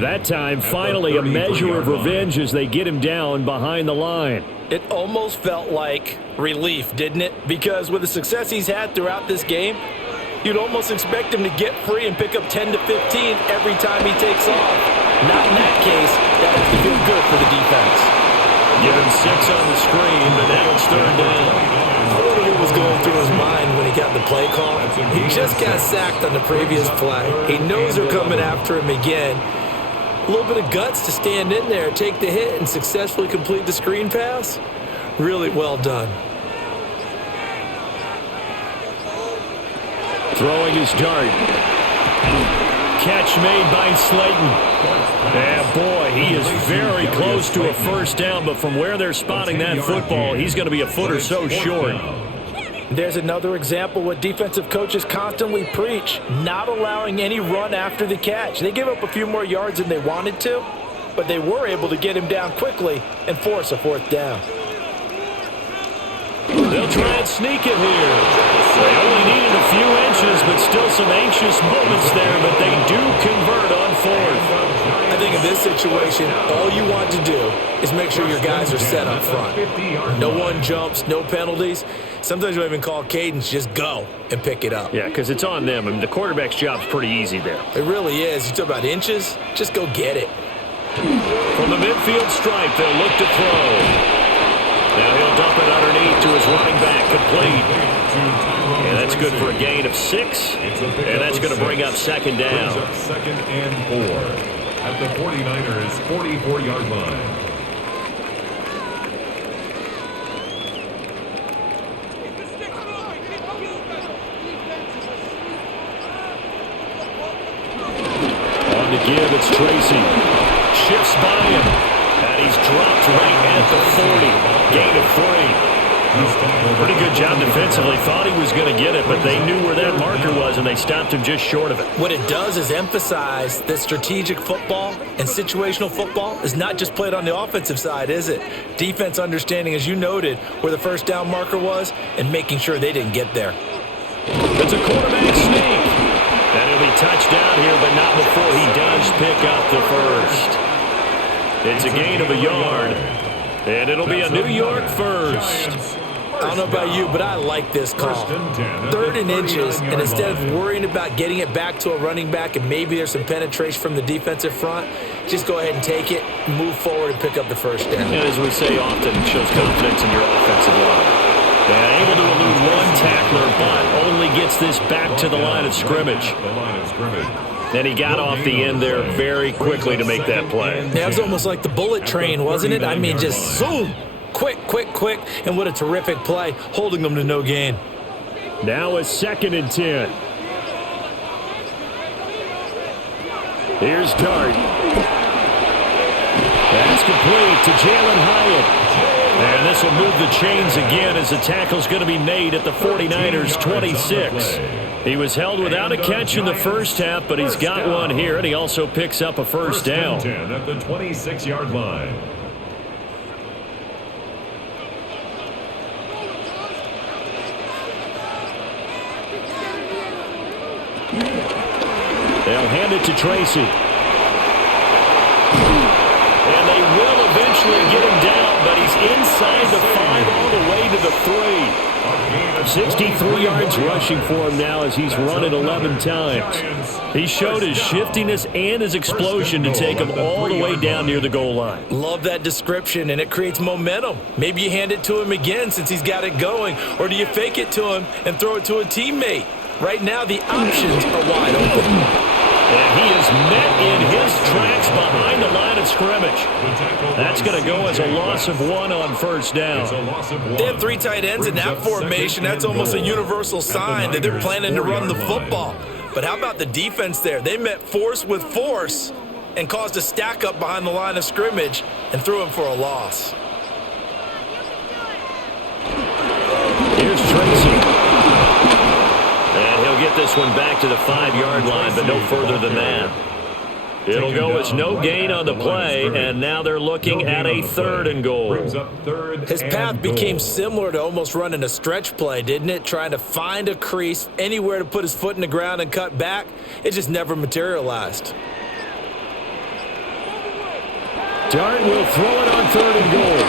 That time, finally, a measure of revenge as they get him down behind the line. It almost felt like relief, didn't it? Because with the success he's had throughout this game, you'd almost expect him to get free and pick up 10 to 15 every time he takes off. Not in that case. That has to feel good for the defense. Give him 6 on the screen, but now it's third down. I wonder what was going through his mind when he got the play call. He just got sacked on the previous play. He knows they're coming after him again. A little bit of guts to stand in there, take the hit, and successfully complete the screen pass. Really well done. Throwing his dart. Catch made by Slayton. Yeah, boy, he is very close to a first down, but from where they're spotting that football, he's going to be a foot or so short. There's another example what defensive coaches constantly preach, not allowing any run after the catch. They give up a few more yards than they wanted to, but they were able to get him down quickly and force a fourth down. They'll try and sneak it here. They only needed a few inches, but still some anxious moments there, but they do convert on fourth. I think in this situation, all you want to do is make sure your guys are set up front. No one jumps, no penalties. Sometimes you don't even call cadence, just go and pick it up. Yeah, because it's on them. I mean, the quarterback's job's pretty easy there. It really is. You talk about inches, just go get it. From the midfield stripe, they'll look to throw. Now he'll dump it underneath to his running back, complete. And that's good for a gain of 6. And that's going to bring up second down. Second and 4 at the 49ers' 44-yard line. On to give, it's Tracy. Shifts by him. And he's dropped right at the 40. Gain of 3. Pretty good job defensively. Thought he was going to get it, but they knew where that marker was, and they stopped him just short of it. What it does is emphasize that strategic football and situational football is not just played on the offensive side, is it? Defense understanding, as you noted, where the first down marker was and making sure they didn't get there. It's a quarterback sneak. And he'll be touched down here, but not before he does pick up the first. It's a gain of a yard, and it'll be a New York first. I don't know about you, but I like this call. 3rd and inches, and instead of worrying about getting it back to a running back and maybe there's some penetration from the defensive front, just go ahead and take it, move forward, and pick up the first down. And as we say often, it shows confidence in your offensive line. And able to elude one tackler, but only gets this back to the line of scrimmage. And he got off the end there very quickly to make that play. Yeah, it was almost like the bullet train, wasn't it? I mean, just zoom. Quick, quick, quick. And what a terrific play, holding them to no gain. Now a 2nd and 10. Here's Dart. That's complete to Jalen Hyatt. And this will move the chains again as the tackle's going to be made at the 49ers' 26. He was held without a catch in the first half, but he's got one here, and he also picks up a first down. 10 at the 26-yard line. They'll hand it to Tracy. And they will eventually get him down, but he's inside the 5 all the way to the 3. 63 yards rushing for him now as he's run it 11 times. He showed his shiftiness and his explosion to take him all the way down near the goal line. Love that description, and it creates momentum. Maybe you hand it to him again since he's got it going, or do you fake it to him and throw it to a teammate? Right now, the options are wide open. And he is met in his tracks behind the line of scrimmage. That's going to go as a loss of 1 on first down. They have 3 tight ends in that formation. That's almost a universal sign that they're planning to run the football. But how about the defense there? They met force with force and caused a stack up behind the line of scrimmage and threw him for a loss. Here's Tracy. And he'll get this one back to the 5-yard line, but no further than that. It'll go as no gain on the play, and now they're looking at a 3rd and goal. His path became similar to almost running a stretch play, didn't it? Trying to find a crease, anywhere to put his foot in the ground and cut back. It just never materialized. Dart will throw it on 3rd and goal.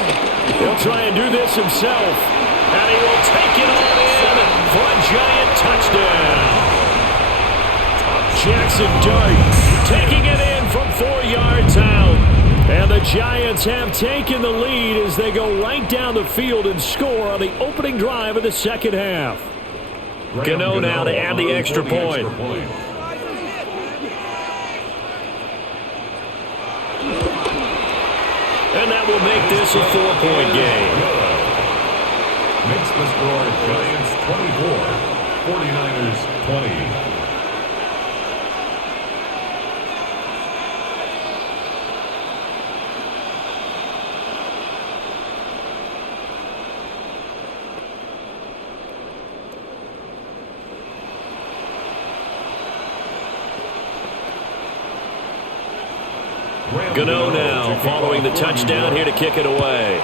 He'll try and do this himself, and he will take it all in for a giant touchdown. Jackson Dart taking it in from 4 yards out. And the Giants have taken the lead as they go right down the field and score on the opening drive of the second half. Gano now to add the extra point. And that will make this a 4-point game. Makes the score Giants 24, 49ers 20. Gano now following the touchdown here to kick it away.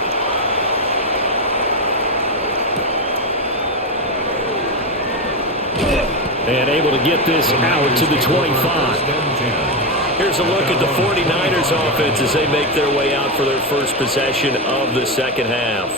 And able to get this out to the 25. Here's a look at the 49ers offense as they make their way out for their first possession of the second half.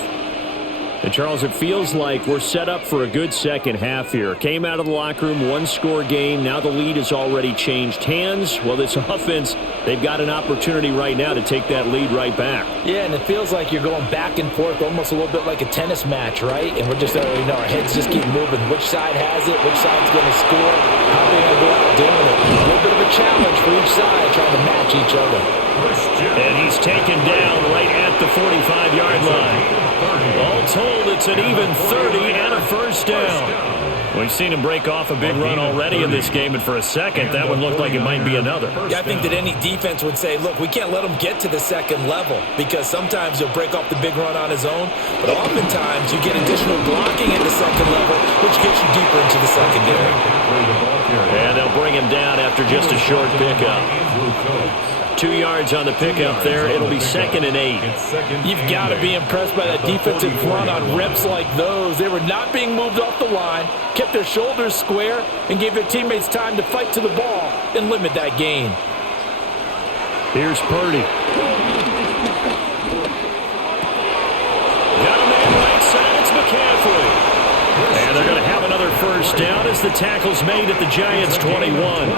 And Charles, it feels like we're set up for a good second half here. Came out of the locker room, 1-score game. Now the lead has already changed hands. Well, this offense, they've got an opportunity right now to take that lead right back. Yeah, and it feels like you're going back and forth, almost a little bit like a tennis match, right? And we're just, our heads just keep moving. Which side has it? Which side's going to score? How are they going to go out doing it? A little bit of a challenge for each side, trying to match each other. And he's taken down right at the 45-yard line. All told, it's an even 30 and a first down. We've seen him break off a big run already in this game, and for a second, that one looked like it might be another. Yeah, I think that any defense would say, look, we can't let him get to the second level, because sometimes he'll break off the big run on his own, but oftentimes you get additional blocking at the second level, which gets you deeper into the secondary. And they'll bring him down after just a short pickup. 2 yards on the pickup there. It'll be 2nd and 8. You've got to be impressed by that defensive front on reps like those. They were not being moved off the line, kept their shoulders square, and gave their teammates time to fight to the ball and limit that gain. Here's Purdy. Got a man right side. It's McCaffrey. And they're going to have another first down as the tackle's made at the Giants' 21.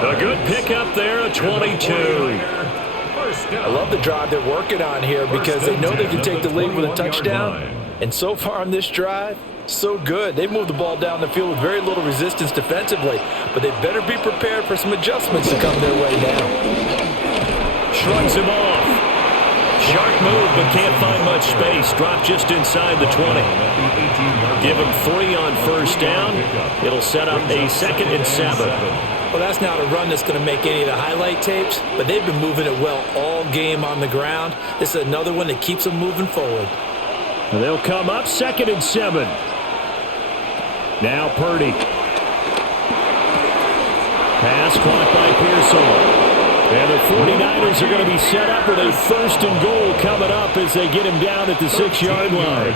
A good pickup there, a 22. I love the drive they're working on here because they know they can take the lead with a touchdown. And so far on this drive, so good. They've moved the ball down the field with very little resistance defensively, but they better be prepared for some adjustments to come their way now. Shrugs him off. Sharp move, but can't find much space. Drop just inside the 20. Give him 3 on first down. It'll set up a 2nd and 7. Well, that's not a run that's going to make any of the highlight tapes, but they've been moving it well all game on the ground. This is another one that keeps them moving forward. And they'll come up 2nd and 7. Now Purdy. Pass caught by Pearsall. And the 49ers are going to be set up with a 1st and goal coming up as they get him down at the 6-yard line.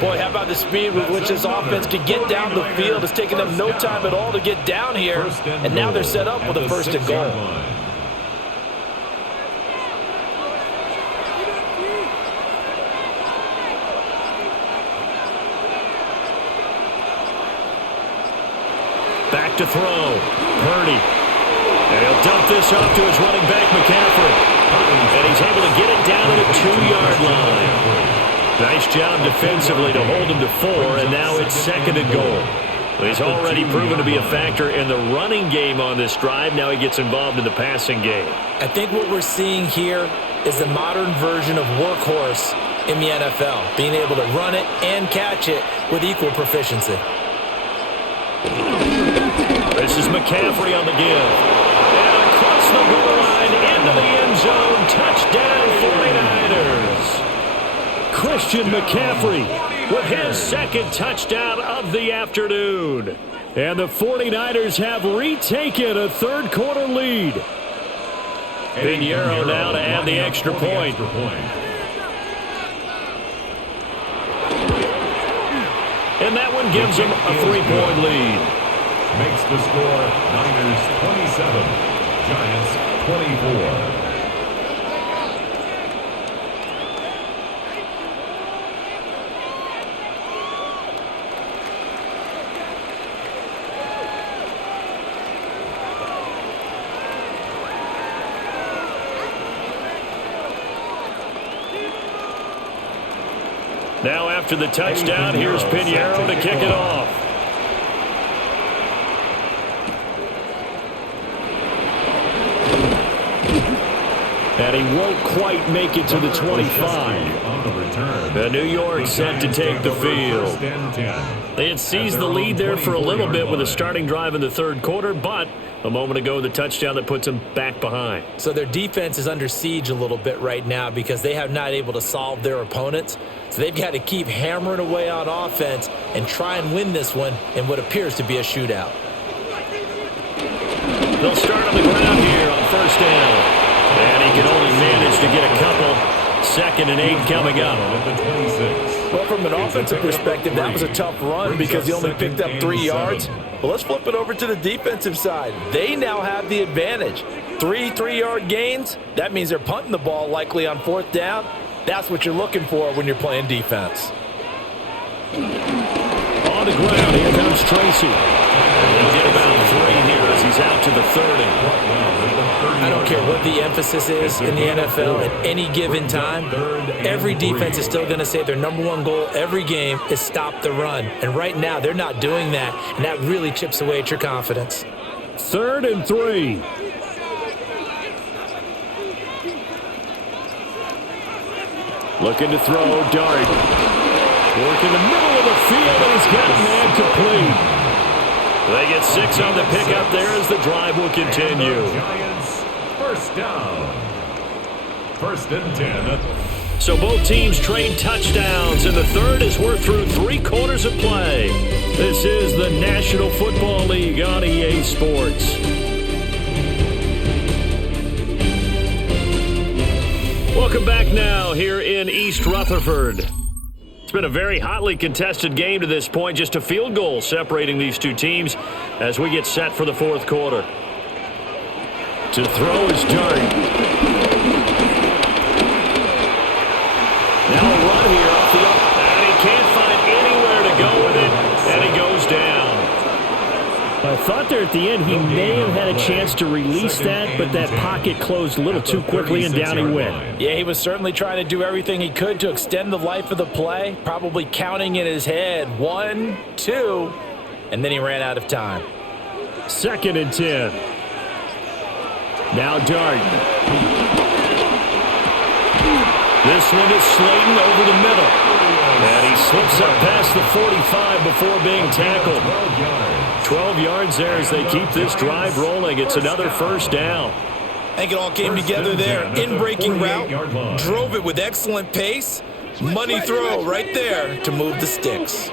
Boy, how about the speed with which this offense could get down the field? It's taken them no time at all to get down here, and now they're set up with a 1st and goal. Back to throw. Purdy. And he'll dump this off to his running back, McCaffrey. And he's able to get it down to the 2-yard line. Nice job defensively to hold him to 4, and now it's 2nd and goal. Well, he's already proven to be a factor in the running game on this drive. Now he gets involved in the passing game. I think what we're seeing here is the modern version of workhorse in the NFL, being able to run it and catch it with equal proficiency. This is McCaffrey on the give. And across the goal line into the end zone. Touchdown 49ers. Christian McCaffrey with his second touchdown of the afternoon. And the 49ers have retaken a third-quarter lead. Pinheiro now to add the extra point. And that one gives him a 3-point lead. Makes the score Niners 27, Giants 24. Now after the touchdown, here's Pinheiro to kick it off. And he won't quite make it to the 25. The New York set to take the field. They had seized the lead there for a little bit with a starting drive in the third quarter, but a moment ago, the touchdown that puts them back behind. So their defense is under siege a little bit right now because they have not able to solve their opponents. So they've got to keep hammering away on offense and try and win this one in what appears to be a shootout. They'll start on the ground here on first down. And he can only manage to get a couple. 2nd and 8 coming up. Well, from an offensive perspective, that was a tough run because he only picked up 3 yards. But let's flip it over to the defensive side. They now have the advantage. 3 3-yard gains. That means they're punting the ball likely on 4th down. That's what you're looking for when you're playing defense. On the ground, here comes Tracy. He'll get about 3 here as he's out to the 30. I don't care what the emphasis is in the NFL at any given time. Every defense is still going to say their number one goal every game is stop the run. And right now, they're not doing that, and that really chips away at your confidence. 3rd and 3. Looking to throw, Dart. Work in the middle of the field, and he's got a man complete. They get 6 on the pickup there as the drive will continue. Giants, first down. 1st and 10. So both teams trade touchdowns, and the third as we're through 3 quarters of play. This is the National Football League on EA Sports. Welcome back now here in East Rutherford. It's been a very hotly contested game to this point. Just a field goal separating these two teams as we get set for the 4th quarter. To throw is Dart. Now a run here off the up, and he can't find anywhere to go with it, and he goes down. I thought there at the end he may have had a chance to release that, but that pocket closed a little too quickly, and down he went. Yeah, he was certainly trying to do everything he could to extend the life of the play, probably counting in his head 1, 2, and then he ran out of time. 2nd and 10. Now Dart. This one is Slayton over the middle. And he slips up past the 45 before being tackled. 12 yards there as they keep this drive rolling. It's another first down. I think it all came together there. In-breaking route, drove it with excellent pace. Money throw right there to move the sticks.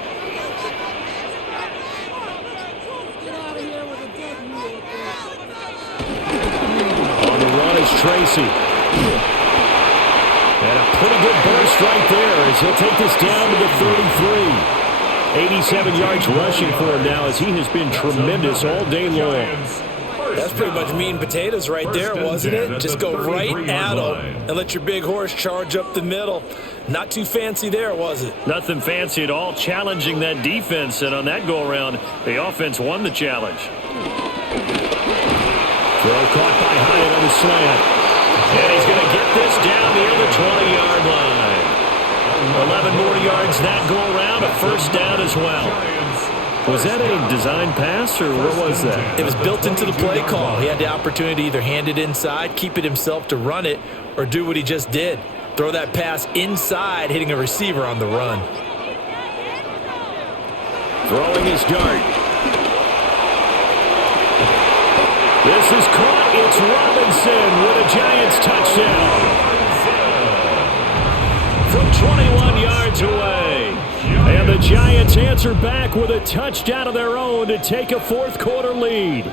On the run is Tracy. And a pretty good burst right there as he'll take this down to the 33. 87 yards rushing for him now as he has been tremendous all day long. That's pretty much meat and potatoes right there, wasn't it? Just go right at him and let your big horse charge up the middle. Not too fancy there, was it? Nothing fancy at all, challenging that defense. And on that go-around, the offense won the challenge. Throw caught by Hyatt on the slant. And he's going to get this down near the 20-yard line. 11 more yards that go around, a first down as well. Was that a design pass, or what was that? It was built into the play call. He had the opportunity to either hand it inside, keep it himself to run it, or do what he just did. Throw that pass inside, hitting a receiver on the run. Throwing his dart. This is caught. It's Robinson with a Giants touchdown. From 21 yards away. And the Giants answer back with a touchdown of their own to take a fourth-quarter lead.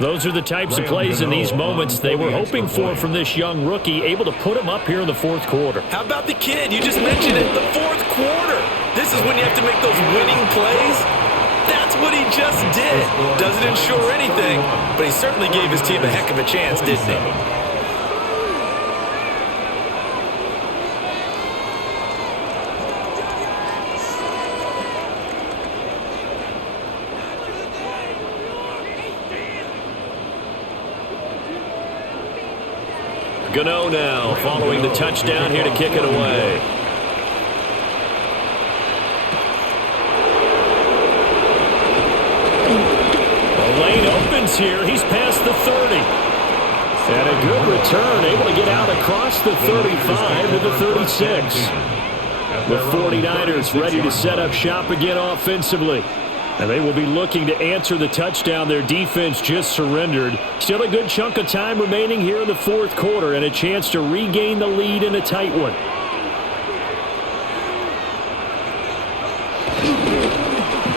Those are the types of plays in these moments they were hoping for from this young rookie, able to put him up here in the fourth quarter. How about the kid? You just mentioned it, the fourth quarter. This is when you have to make those winning plays. That's what he just did. Doesn't ensure anything, but he certainly gave his team a heck of a chance, didn't he? Gano now following the touchdown here to kick it away. The lane opens here. He's past the 30. And a good return, able to get out across the 35 to the 36. The 49ers ready to set up shop again offensively. And they will be looking to answer the touchdown their defense just surrendered. Still a good chunk of time remaining here in the fourth quarter and a chance to regain the lead in a tight one.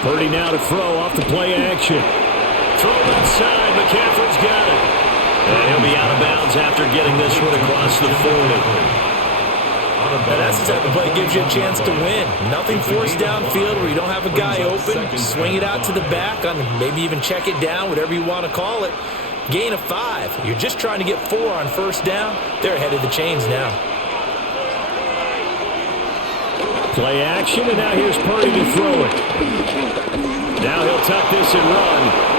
Purdy now to throw off the play action. Throw left side. McCaffrey's got it. And he'll be out of bounds after getting this one across the 40. And that's the type of play that gives you a chance to win. Nothing forced downfield where you don't have a guy open. Swing it out to the back, on maybe even check it down, whatever you want to call it. Gain of 5. You're just trying to get 4 on first down. They're ahead of the chains now. Play action, and now here's Purdy to throw it. Now he'll tuck this and run.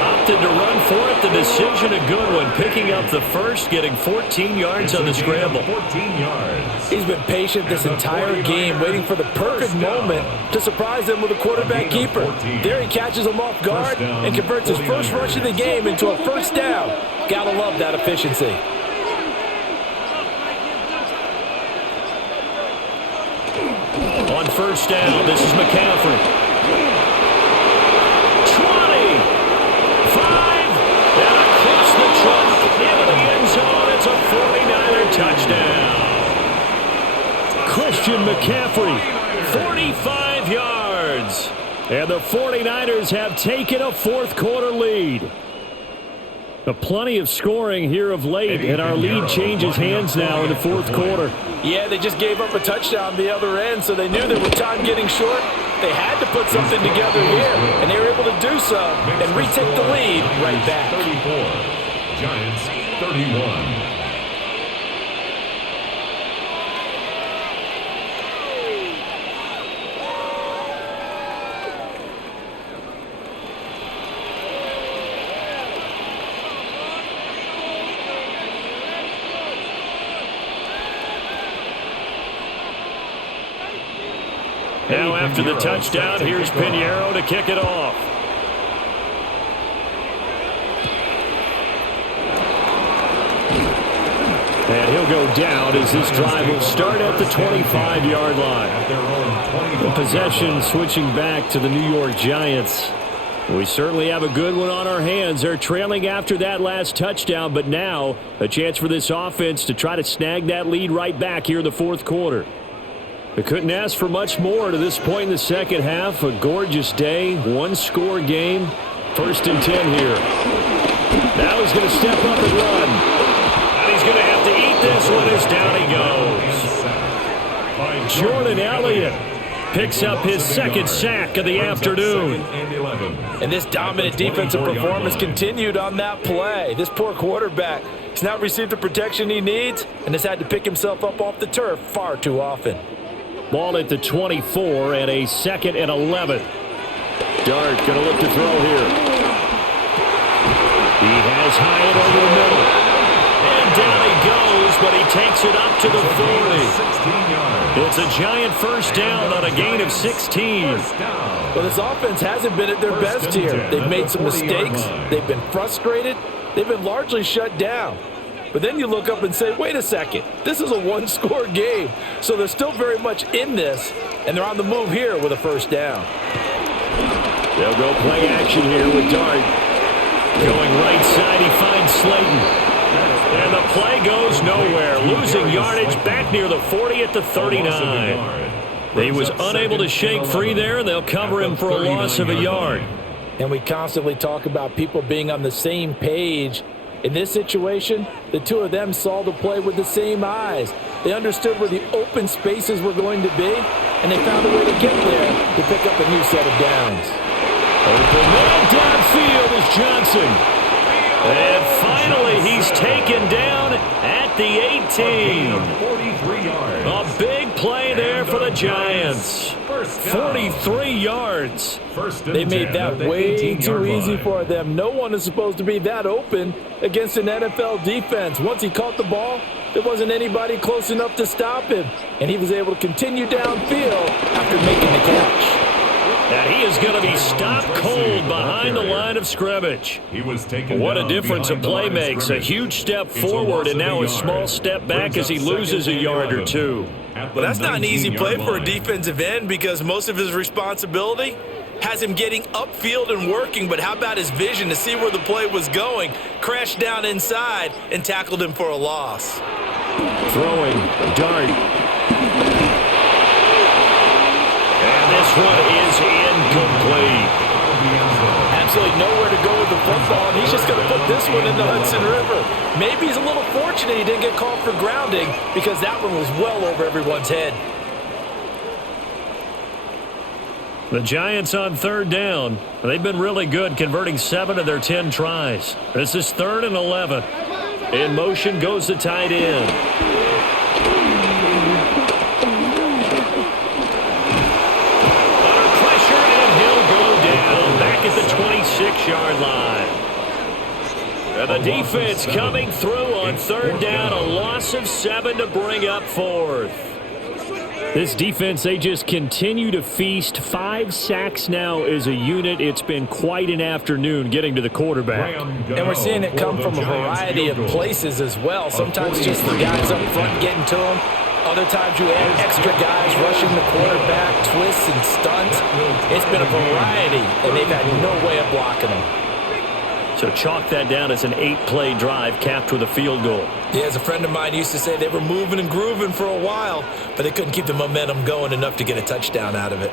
Opted to run for it. The decision a good one. Picking up the first, getting 14 yards on the scramble. 14 yards. He's been patient this entire game, waiting for the perfect moment to surprise them with a quarterback keeper. There he catches him off guard and converts his first rush of the game into a first down. Gotta love that efficiency. On first down, this is McCaffrey. 5, and across the trunk into the end zone. It's a 49er touchdown. Christian McCaffrey, 45 yards. And the 49ers have taken a fourth-quarter lead. Plenty of scoring here of late, and our lead changes hands now in the fourth quarter. Yeah, they just gave up a touchdown the other end, so they knew that with time getting short, they had to put something together here, and they were able to do so and retake the lead right back. 34, Giants 31. Now after the touchdown, here's Pinheiro to kick it off. And he'll go down as this drive will start at the 25-yard line. The possession switching back to the New York Giants. We certainly have a good one on our hands. They're trailing after that last touchdown, but now a chance for this offense to try to snag that lead right back here in the fourth quarter. They couldn't ask for much more to this point in the second half. A gorgeous day, one-score game. 1st and 10 here. Now he's going to step up and run. And he's going to have to eat this one as down he goes. Jordan Elliott picks up his second sack of the afternoon. And this dominant defensive performance continued on that play. This poor quarterback has not received the protection he needs and has had to pick himself up off the turf far too often. Ball at the 24 and a 2nd and 11. Dart going to look to throw here. He has Hyatt over the middle. And down he goes but he takes it up to the 40. 16 yards. It's a Giant first down on a gain of 16. First down. Well, this offense hasn't been at their best here. They've made some mistakes. They've been frustrated. They've been largely shut down. But then you look up and say, wait a second, this is a one-score game. So they're still very much in this, and they're on the move here with a first down. They'll go play action here with Dart. Going right side, he finds Slayton. And the play goes nowhere. Losing yardage back near the 40 at the 39. He was unable to shake free there, and they'll cover him for a loss of a yard. And we constantly talk about people being on the same page. In this situation, the two of them saw the play with the same eyes. They understood where the open spaces were going to be, and they found a way to get there to pick up a new set of downs. Open man downfield is Johnson. And finally, he's taken down at the 18. 43 yards. A big play there for the Giants. 43 yards. They made that way too easy for them. No one is supposed to be that open against an NFL defense. Once he caught the ball, there wasn't anybody close enough to stop him. And he was able to continue downfield after making the catch. And he is going to be stopped cold behind the line of scrimmage. He was taken What a down difference a behind the play line of makes. A scrimmage. huge step It's a forward loss and of now a yard. small step back Brings as he up loses a second yard or 11 two. at Well, the that's not an easy 19-yard play for a line. defensive end because most of his responsibility has him getting upfield and working, but how about his vision to see where the play was going, crashed down inside, and tackled him for a loss. Throwing, Dart. And this one is incomplete. Absolutely nowhere to go with the football, and he's just going to put this one in the Hudson River. Maybe he's a little fortunate he didn't get called for grounding because that one was well over everyone's head. The Giants on third down. They've been really good, converting 7 of their 10 tries. This is 3rd and 11. In motion goes the tight end. Under pressure, and he'll go down back at the 26-yard line. And the defense coming through on third down. A loss of 7 to bring up 4th. This defense, they just continue to feast. 5 sacks now as a unit. It's been quite an afternoon getting to the quarterback. And we're seeing it come from a variety of places as well. Sometimes just the guys up front getting to him. Other times you add extra guys rushing the quarterback, twists and stunts. It's been a variety, and they've had no way of blocking them. So chalk that down as an 8-play drive capped with a field goal. Yeah, as a friend of mine used to say, they were moving and grooving for a while, but they couldn't keep the momentum going enough to get a touchdown out of it.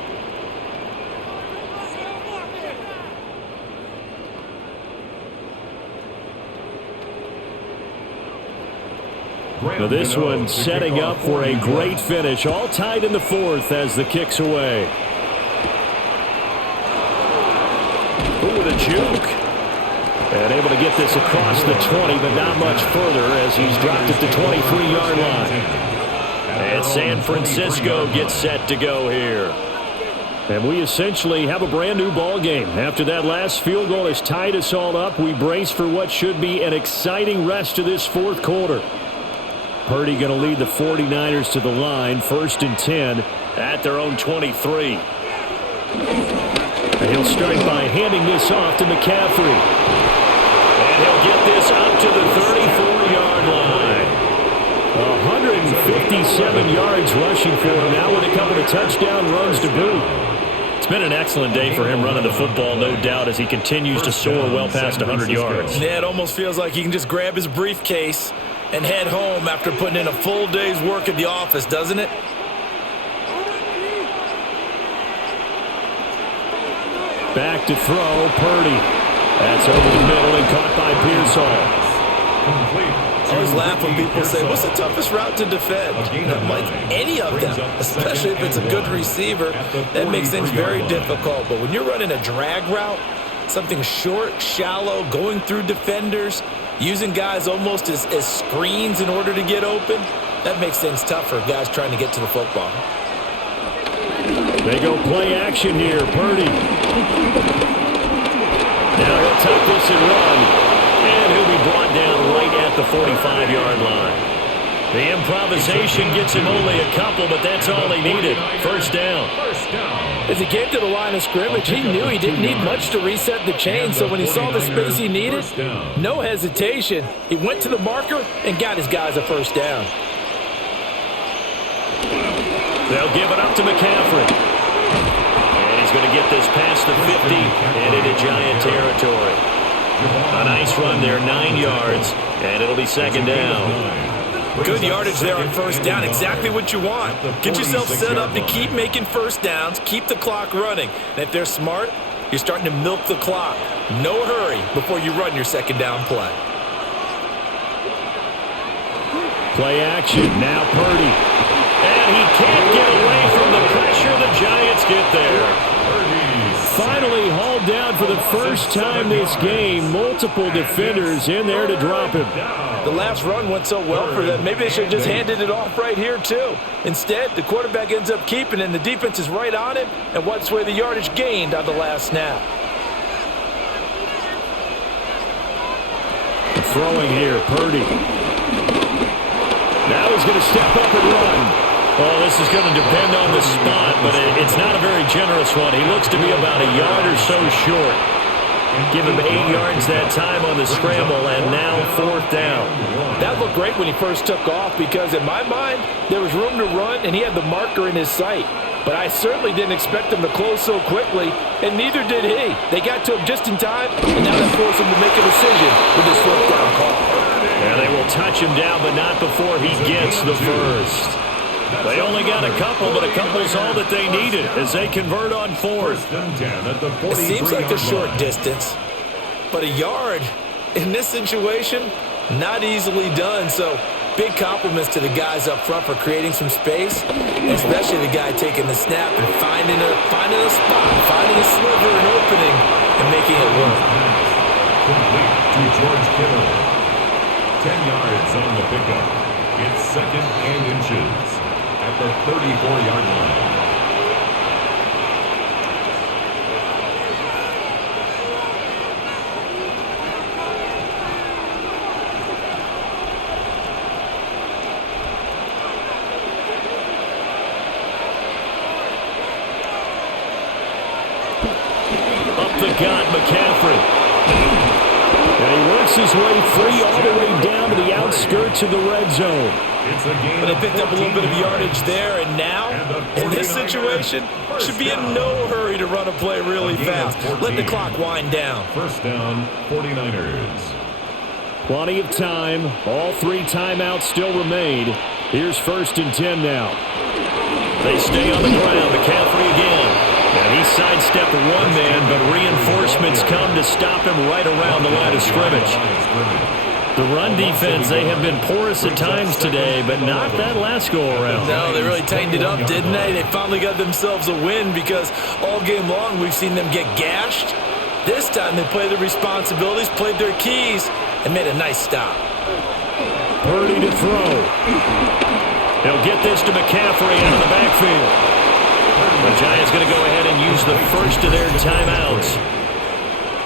Now this one setting up for a great finish. All tied in the 4th as the kick's away. Ooh, with a juke. And able to get this across the 20, but not much further as he's dropped at the 23-yard line. And San Francisco gets set to go here. And we essentially have a brand new ball game. After that last field goal has tied us all up, we brace for what should be an exciting rest of this 4th quarter. Purdy going to lead the 49ers to the line, 1st and 10 at their own 23. And he'll start by handing this off to McCaffrey. And he'll get this up to the 34-yard line. 157 yards rushing for him now with a couple of touchdown runs to boot. It's been an excellent day for him running the football, no doubt, as he continues to soar well past 100 yards. Yeah, it almost feels like he can just grab his briefcase and head home after putting in a full day's work at the office, doesn't it? Back to throw, Purdy. That's over the middle and caught by Pearsall. I always laugh when people say, what's the toughest route to defend? Like any of them, especially if it's a good receiver, that makes things very difficult. But when you're running a drag route, something short, shallow, going through defenders, using guys almost as screens in order to get open, that makes things tough for guys trying to get to the football. They go play action here, Purdy. Now he'll tuck this and run. And he'll be brought down right at the 45-yard line. The improvisation gets him only a couple, but that's all he needed. First down. As he came to the line of scrimmage, he knew he didn't need much to reset the chain, so when he saw the space he needed, no hesitation. He went to the marker and got his guys a first down. They'll give it up to McCaffrey. And he's going to get this past the 50 and into Giant territory. A nice run there, 9 yards, and it'll be second down. Good yardage there on first down, exactly what you want. Get yourself set up to keep making first downs, keep the clock running. And if they're smart, you're starting to milk the clock. No hurry before you run your second down play. Play action, now Purdy. And he can't get away from the pressure. The Giants get there. Finally hauled down for the first time this game. Multiple defenders in there to drop him. The last run went so well for them. Maybe they should have just handed it off right here, too. Instead, the quarterback ends up keeping it, and the defense is right on him and wipes away the yardage gained on the last snap. Throwing here, Purdy. Now he's going to step up and run. Oh, this is going to depend on the spot, but it's not a very generous one. He looks to be about a yard or so short. Give him 8 yards that time on the scramble, and now fourth down. That looked great when he first took off because, in my mind, there was room to run, and he had the marker in his sight. But I certainly didn't expect him to close so quickly, and neither did he. They got to him just in time, and now that forced him to make a decision with this fourth down call. Yeah, they will touch him down, but not before he gets the first. They only got a couple, but a couple's all that they needed as they convert on fourth. It seems like a short distance, but a yard in this situation, not easily done. So big compliments to the guys up front for creating some space, especially the guy taking the snap and finding a spot, finding a sliver, an opening, and making it work. Complete to George Kittle. 10 yards on the pickup. It's second and inches at the 34-yard line. Up the gut, McCaffrey. And he works his way free all the way down to the outskirts of the red zone. But they picked up a little bit of yardage there, and now, in this situation, should be in no hurry to run a play really fast. Let the clock wind down. First down, 49ers. Plenty of time. All 3 timeouts still remain. Here's first and 10 now. They stay on the ground. McCaffrey again. And he sidestepped one man, but reinforcements come to stop him right around the line of scrimmage. The run defense, they have been porous at times today, but not that last go-around. No, they really tightened it up, didn't they? They finally got themselves a win because all game long we've seen them get gashed. This time they played their responsibilities, played their keys, and made a nice stop. Purdy to throw. He'll get this to McCaffrey out of the backfield. The Giants going to go ahead and use the first of their timeouts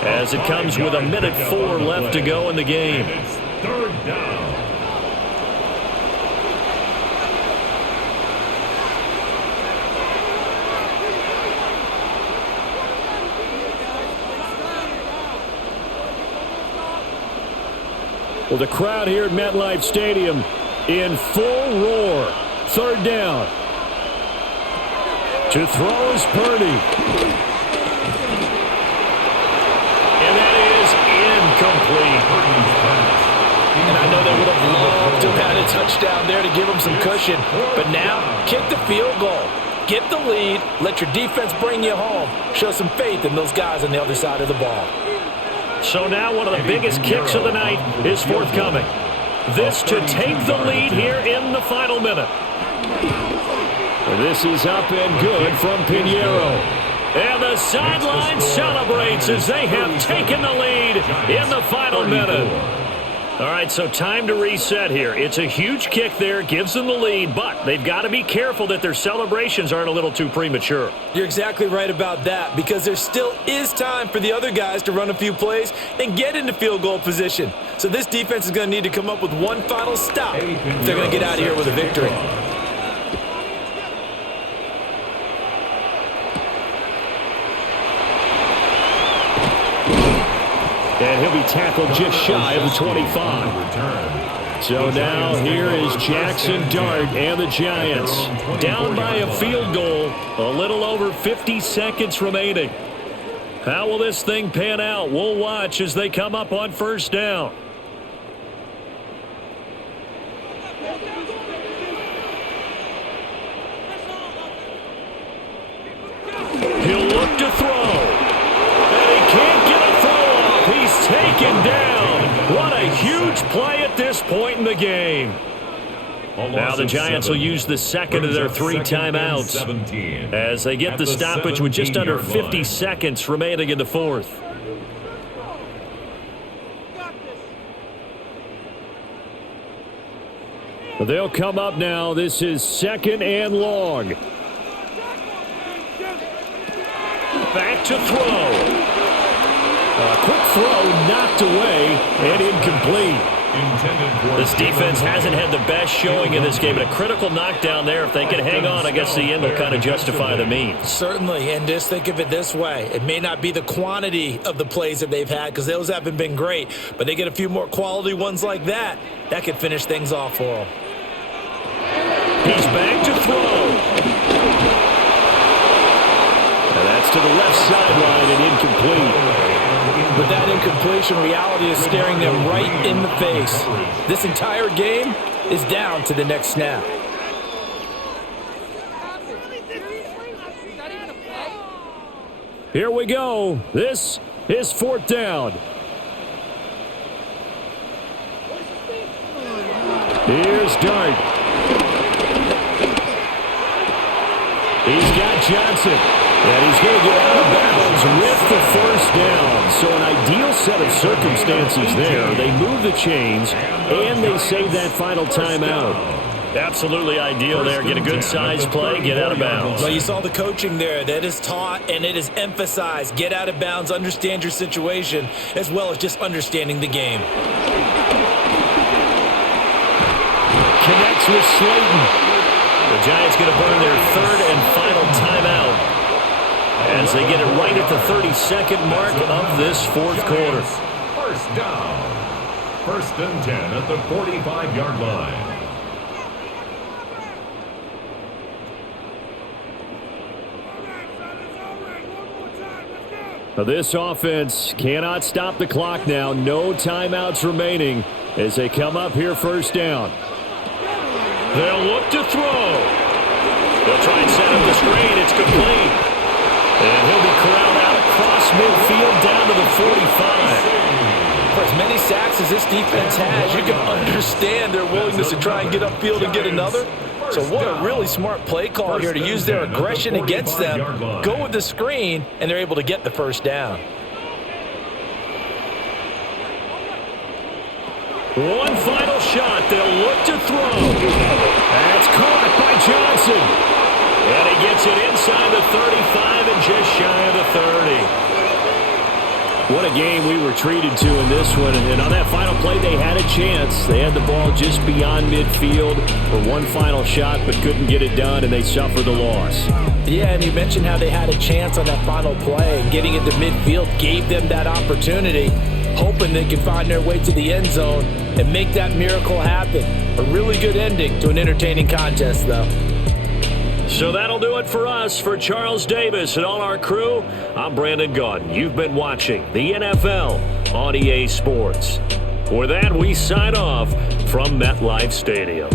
as it comes with 1:04 left to go in the game. It's third down. Well, the crowd here at MetLife Stadium in full roar. Third down. To throw is Purdy. And that is incomplete. And I know they would have loved to have had a touchdown there to give them some cushion. But now, kick the field goal. Get the lead. Let your defense bring you home. Show some faith in those guys on the other side of the ball. So now one of the biggest kicks of the night is forthcoming. This to take the lead here in the final minute. This is up and good from Pinheiro. And the sideline celebrates as they have taken the lead in the final minute. All right, so time to reset here. It's a huge kick there, gives them the lead, but they've got to be careful that their celebrations aren't a little too premature. You're exactly right about that, because there still is time for the other guys to run a few plays and get into field goal position. So this defense is going to need to come up with one final stop if they're going to get out of here with a victory. And he'll be tackled just shy of the 25. So now here is Jackson Dart and the Giants. Down by a field goal, a little over 50 seconds remaining. How will this thing pan out? We'll watch as they come up on first down. He'll look to throw. Taken down. What a huge play at this point in the game. Now the Giants will use the second of their 3 timeouts as they get the stoppage with just under 50 seconds remaining in the fourth. They'll come up now. This is 2nd and long. Back to throw. A quick throw knocked away and incomplete. This defense hasn't had the best showing in this game, but a critical knockdown there. If they can hang on, I guess the end will kind of justify the means. Certainly, and just think of it this way. It may not be the quantity of the plays that they've had, because those haven't been great, but they get a few more quality ones like that. That could finish things off for them. He's back to throw. And that's to the left sideline and incomplete. With that incompletion, reality is staring them right in the face. This entire game is down to the next snap. Here we go. This is 4th down. Here's Dart. He's got Johnson. And he's going to get out of bounds with the first down. So an ideal set of circumstances there. They move the chains, and they save that final timeout. Absolutely ideal there. Get a good size play, get out of bounds. Well, you saw the coaching there. That is taught and it is emphasized. Get out of bounds, understand your situation, as well as just understanding the game. Connects with Slayton. The Giants going to burn their 3rd and final timeout as they get it right at the 32nd mark of this 4th quarter. First down. 1st and 10 at the 45-yard line. Now this offense cannot stop the clock now. No timeouts remaining as they come up here 1st down. They'll look to throw. They'll try and set up the screen. It's complete. And he'll be corralled out across midfield down to the 45. For as many sacks as this defense has, you can understand their willingness to try and get upfield and get another. So what a really smart play call here to use their aggression against them, go with the screen, and they're able to get the first down. One final shot. They'll look to throw. That's caught by Johnson. And he gets it inside the 35 and just shy of the 30. What a game we were treated to in this one. And on that final play, they had a chance. They had the ball just beyond midfield for one final shot, but couldn't get it done, and they suffered the loss. Yeah, and you mentioned how they had a chance on that final play, and getting into midfield gave them that opportunity, hoping they could find their way to the end zone and make that miracle happen. A really good ending to an entertaining contest, though. So that'll do it for us. For Charles Davis and all our crew, I'm Brandon Gaudin. You've been watching the NFL on EA Sports. For that, we sign off from MetLife Stadium.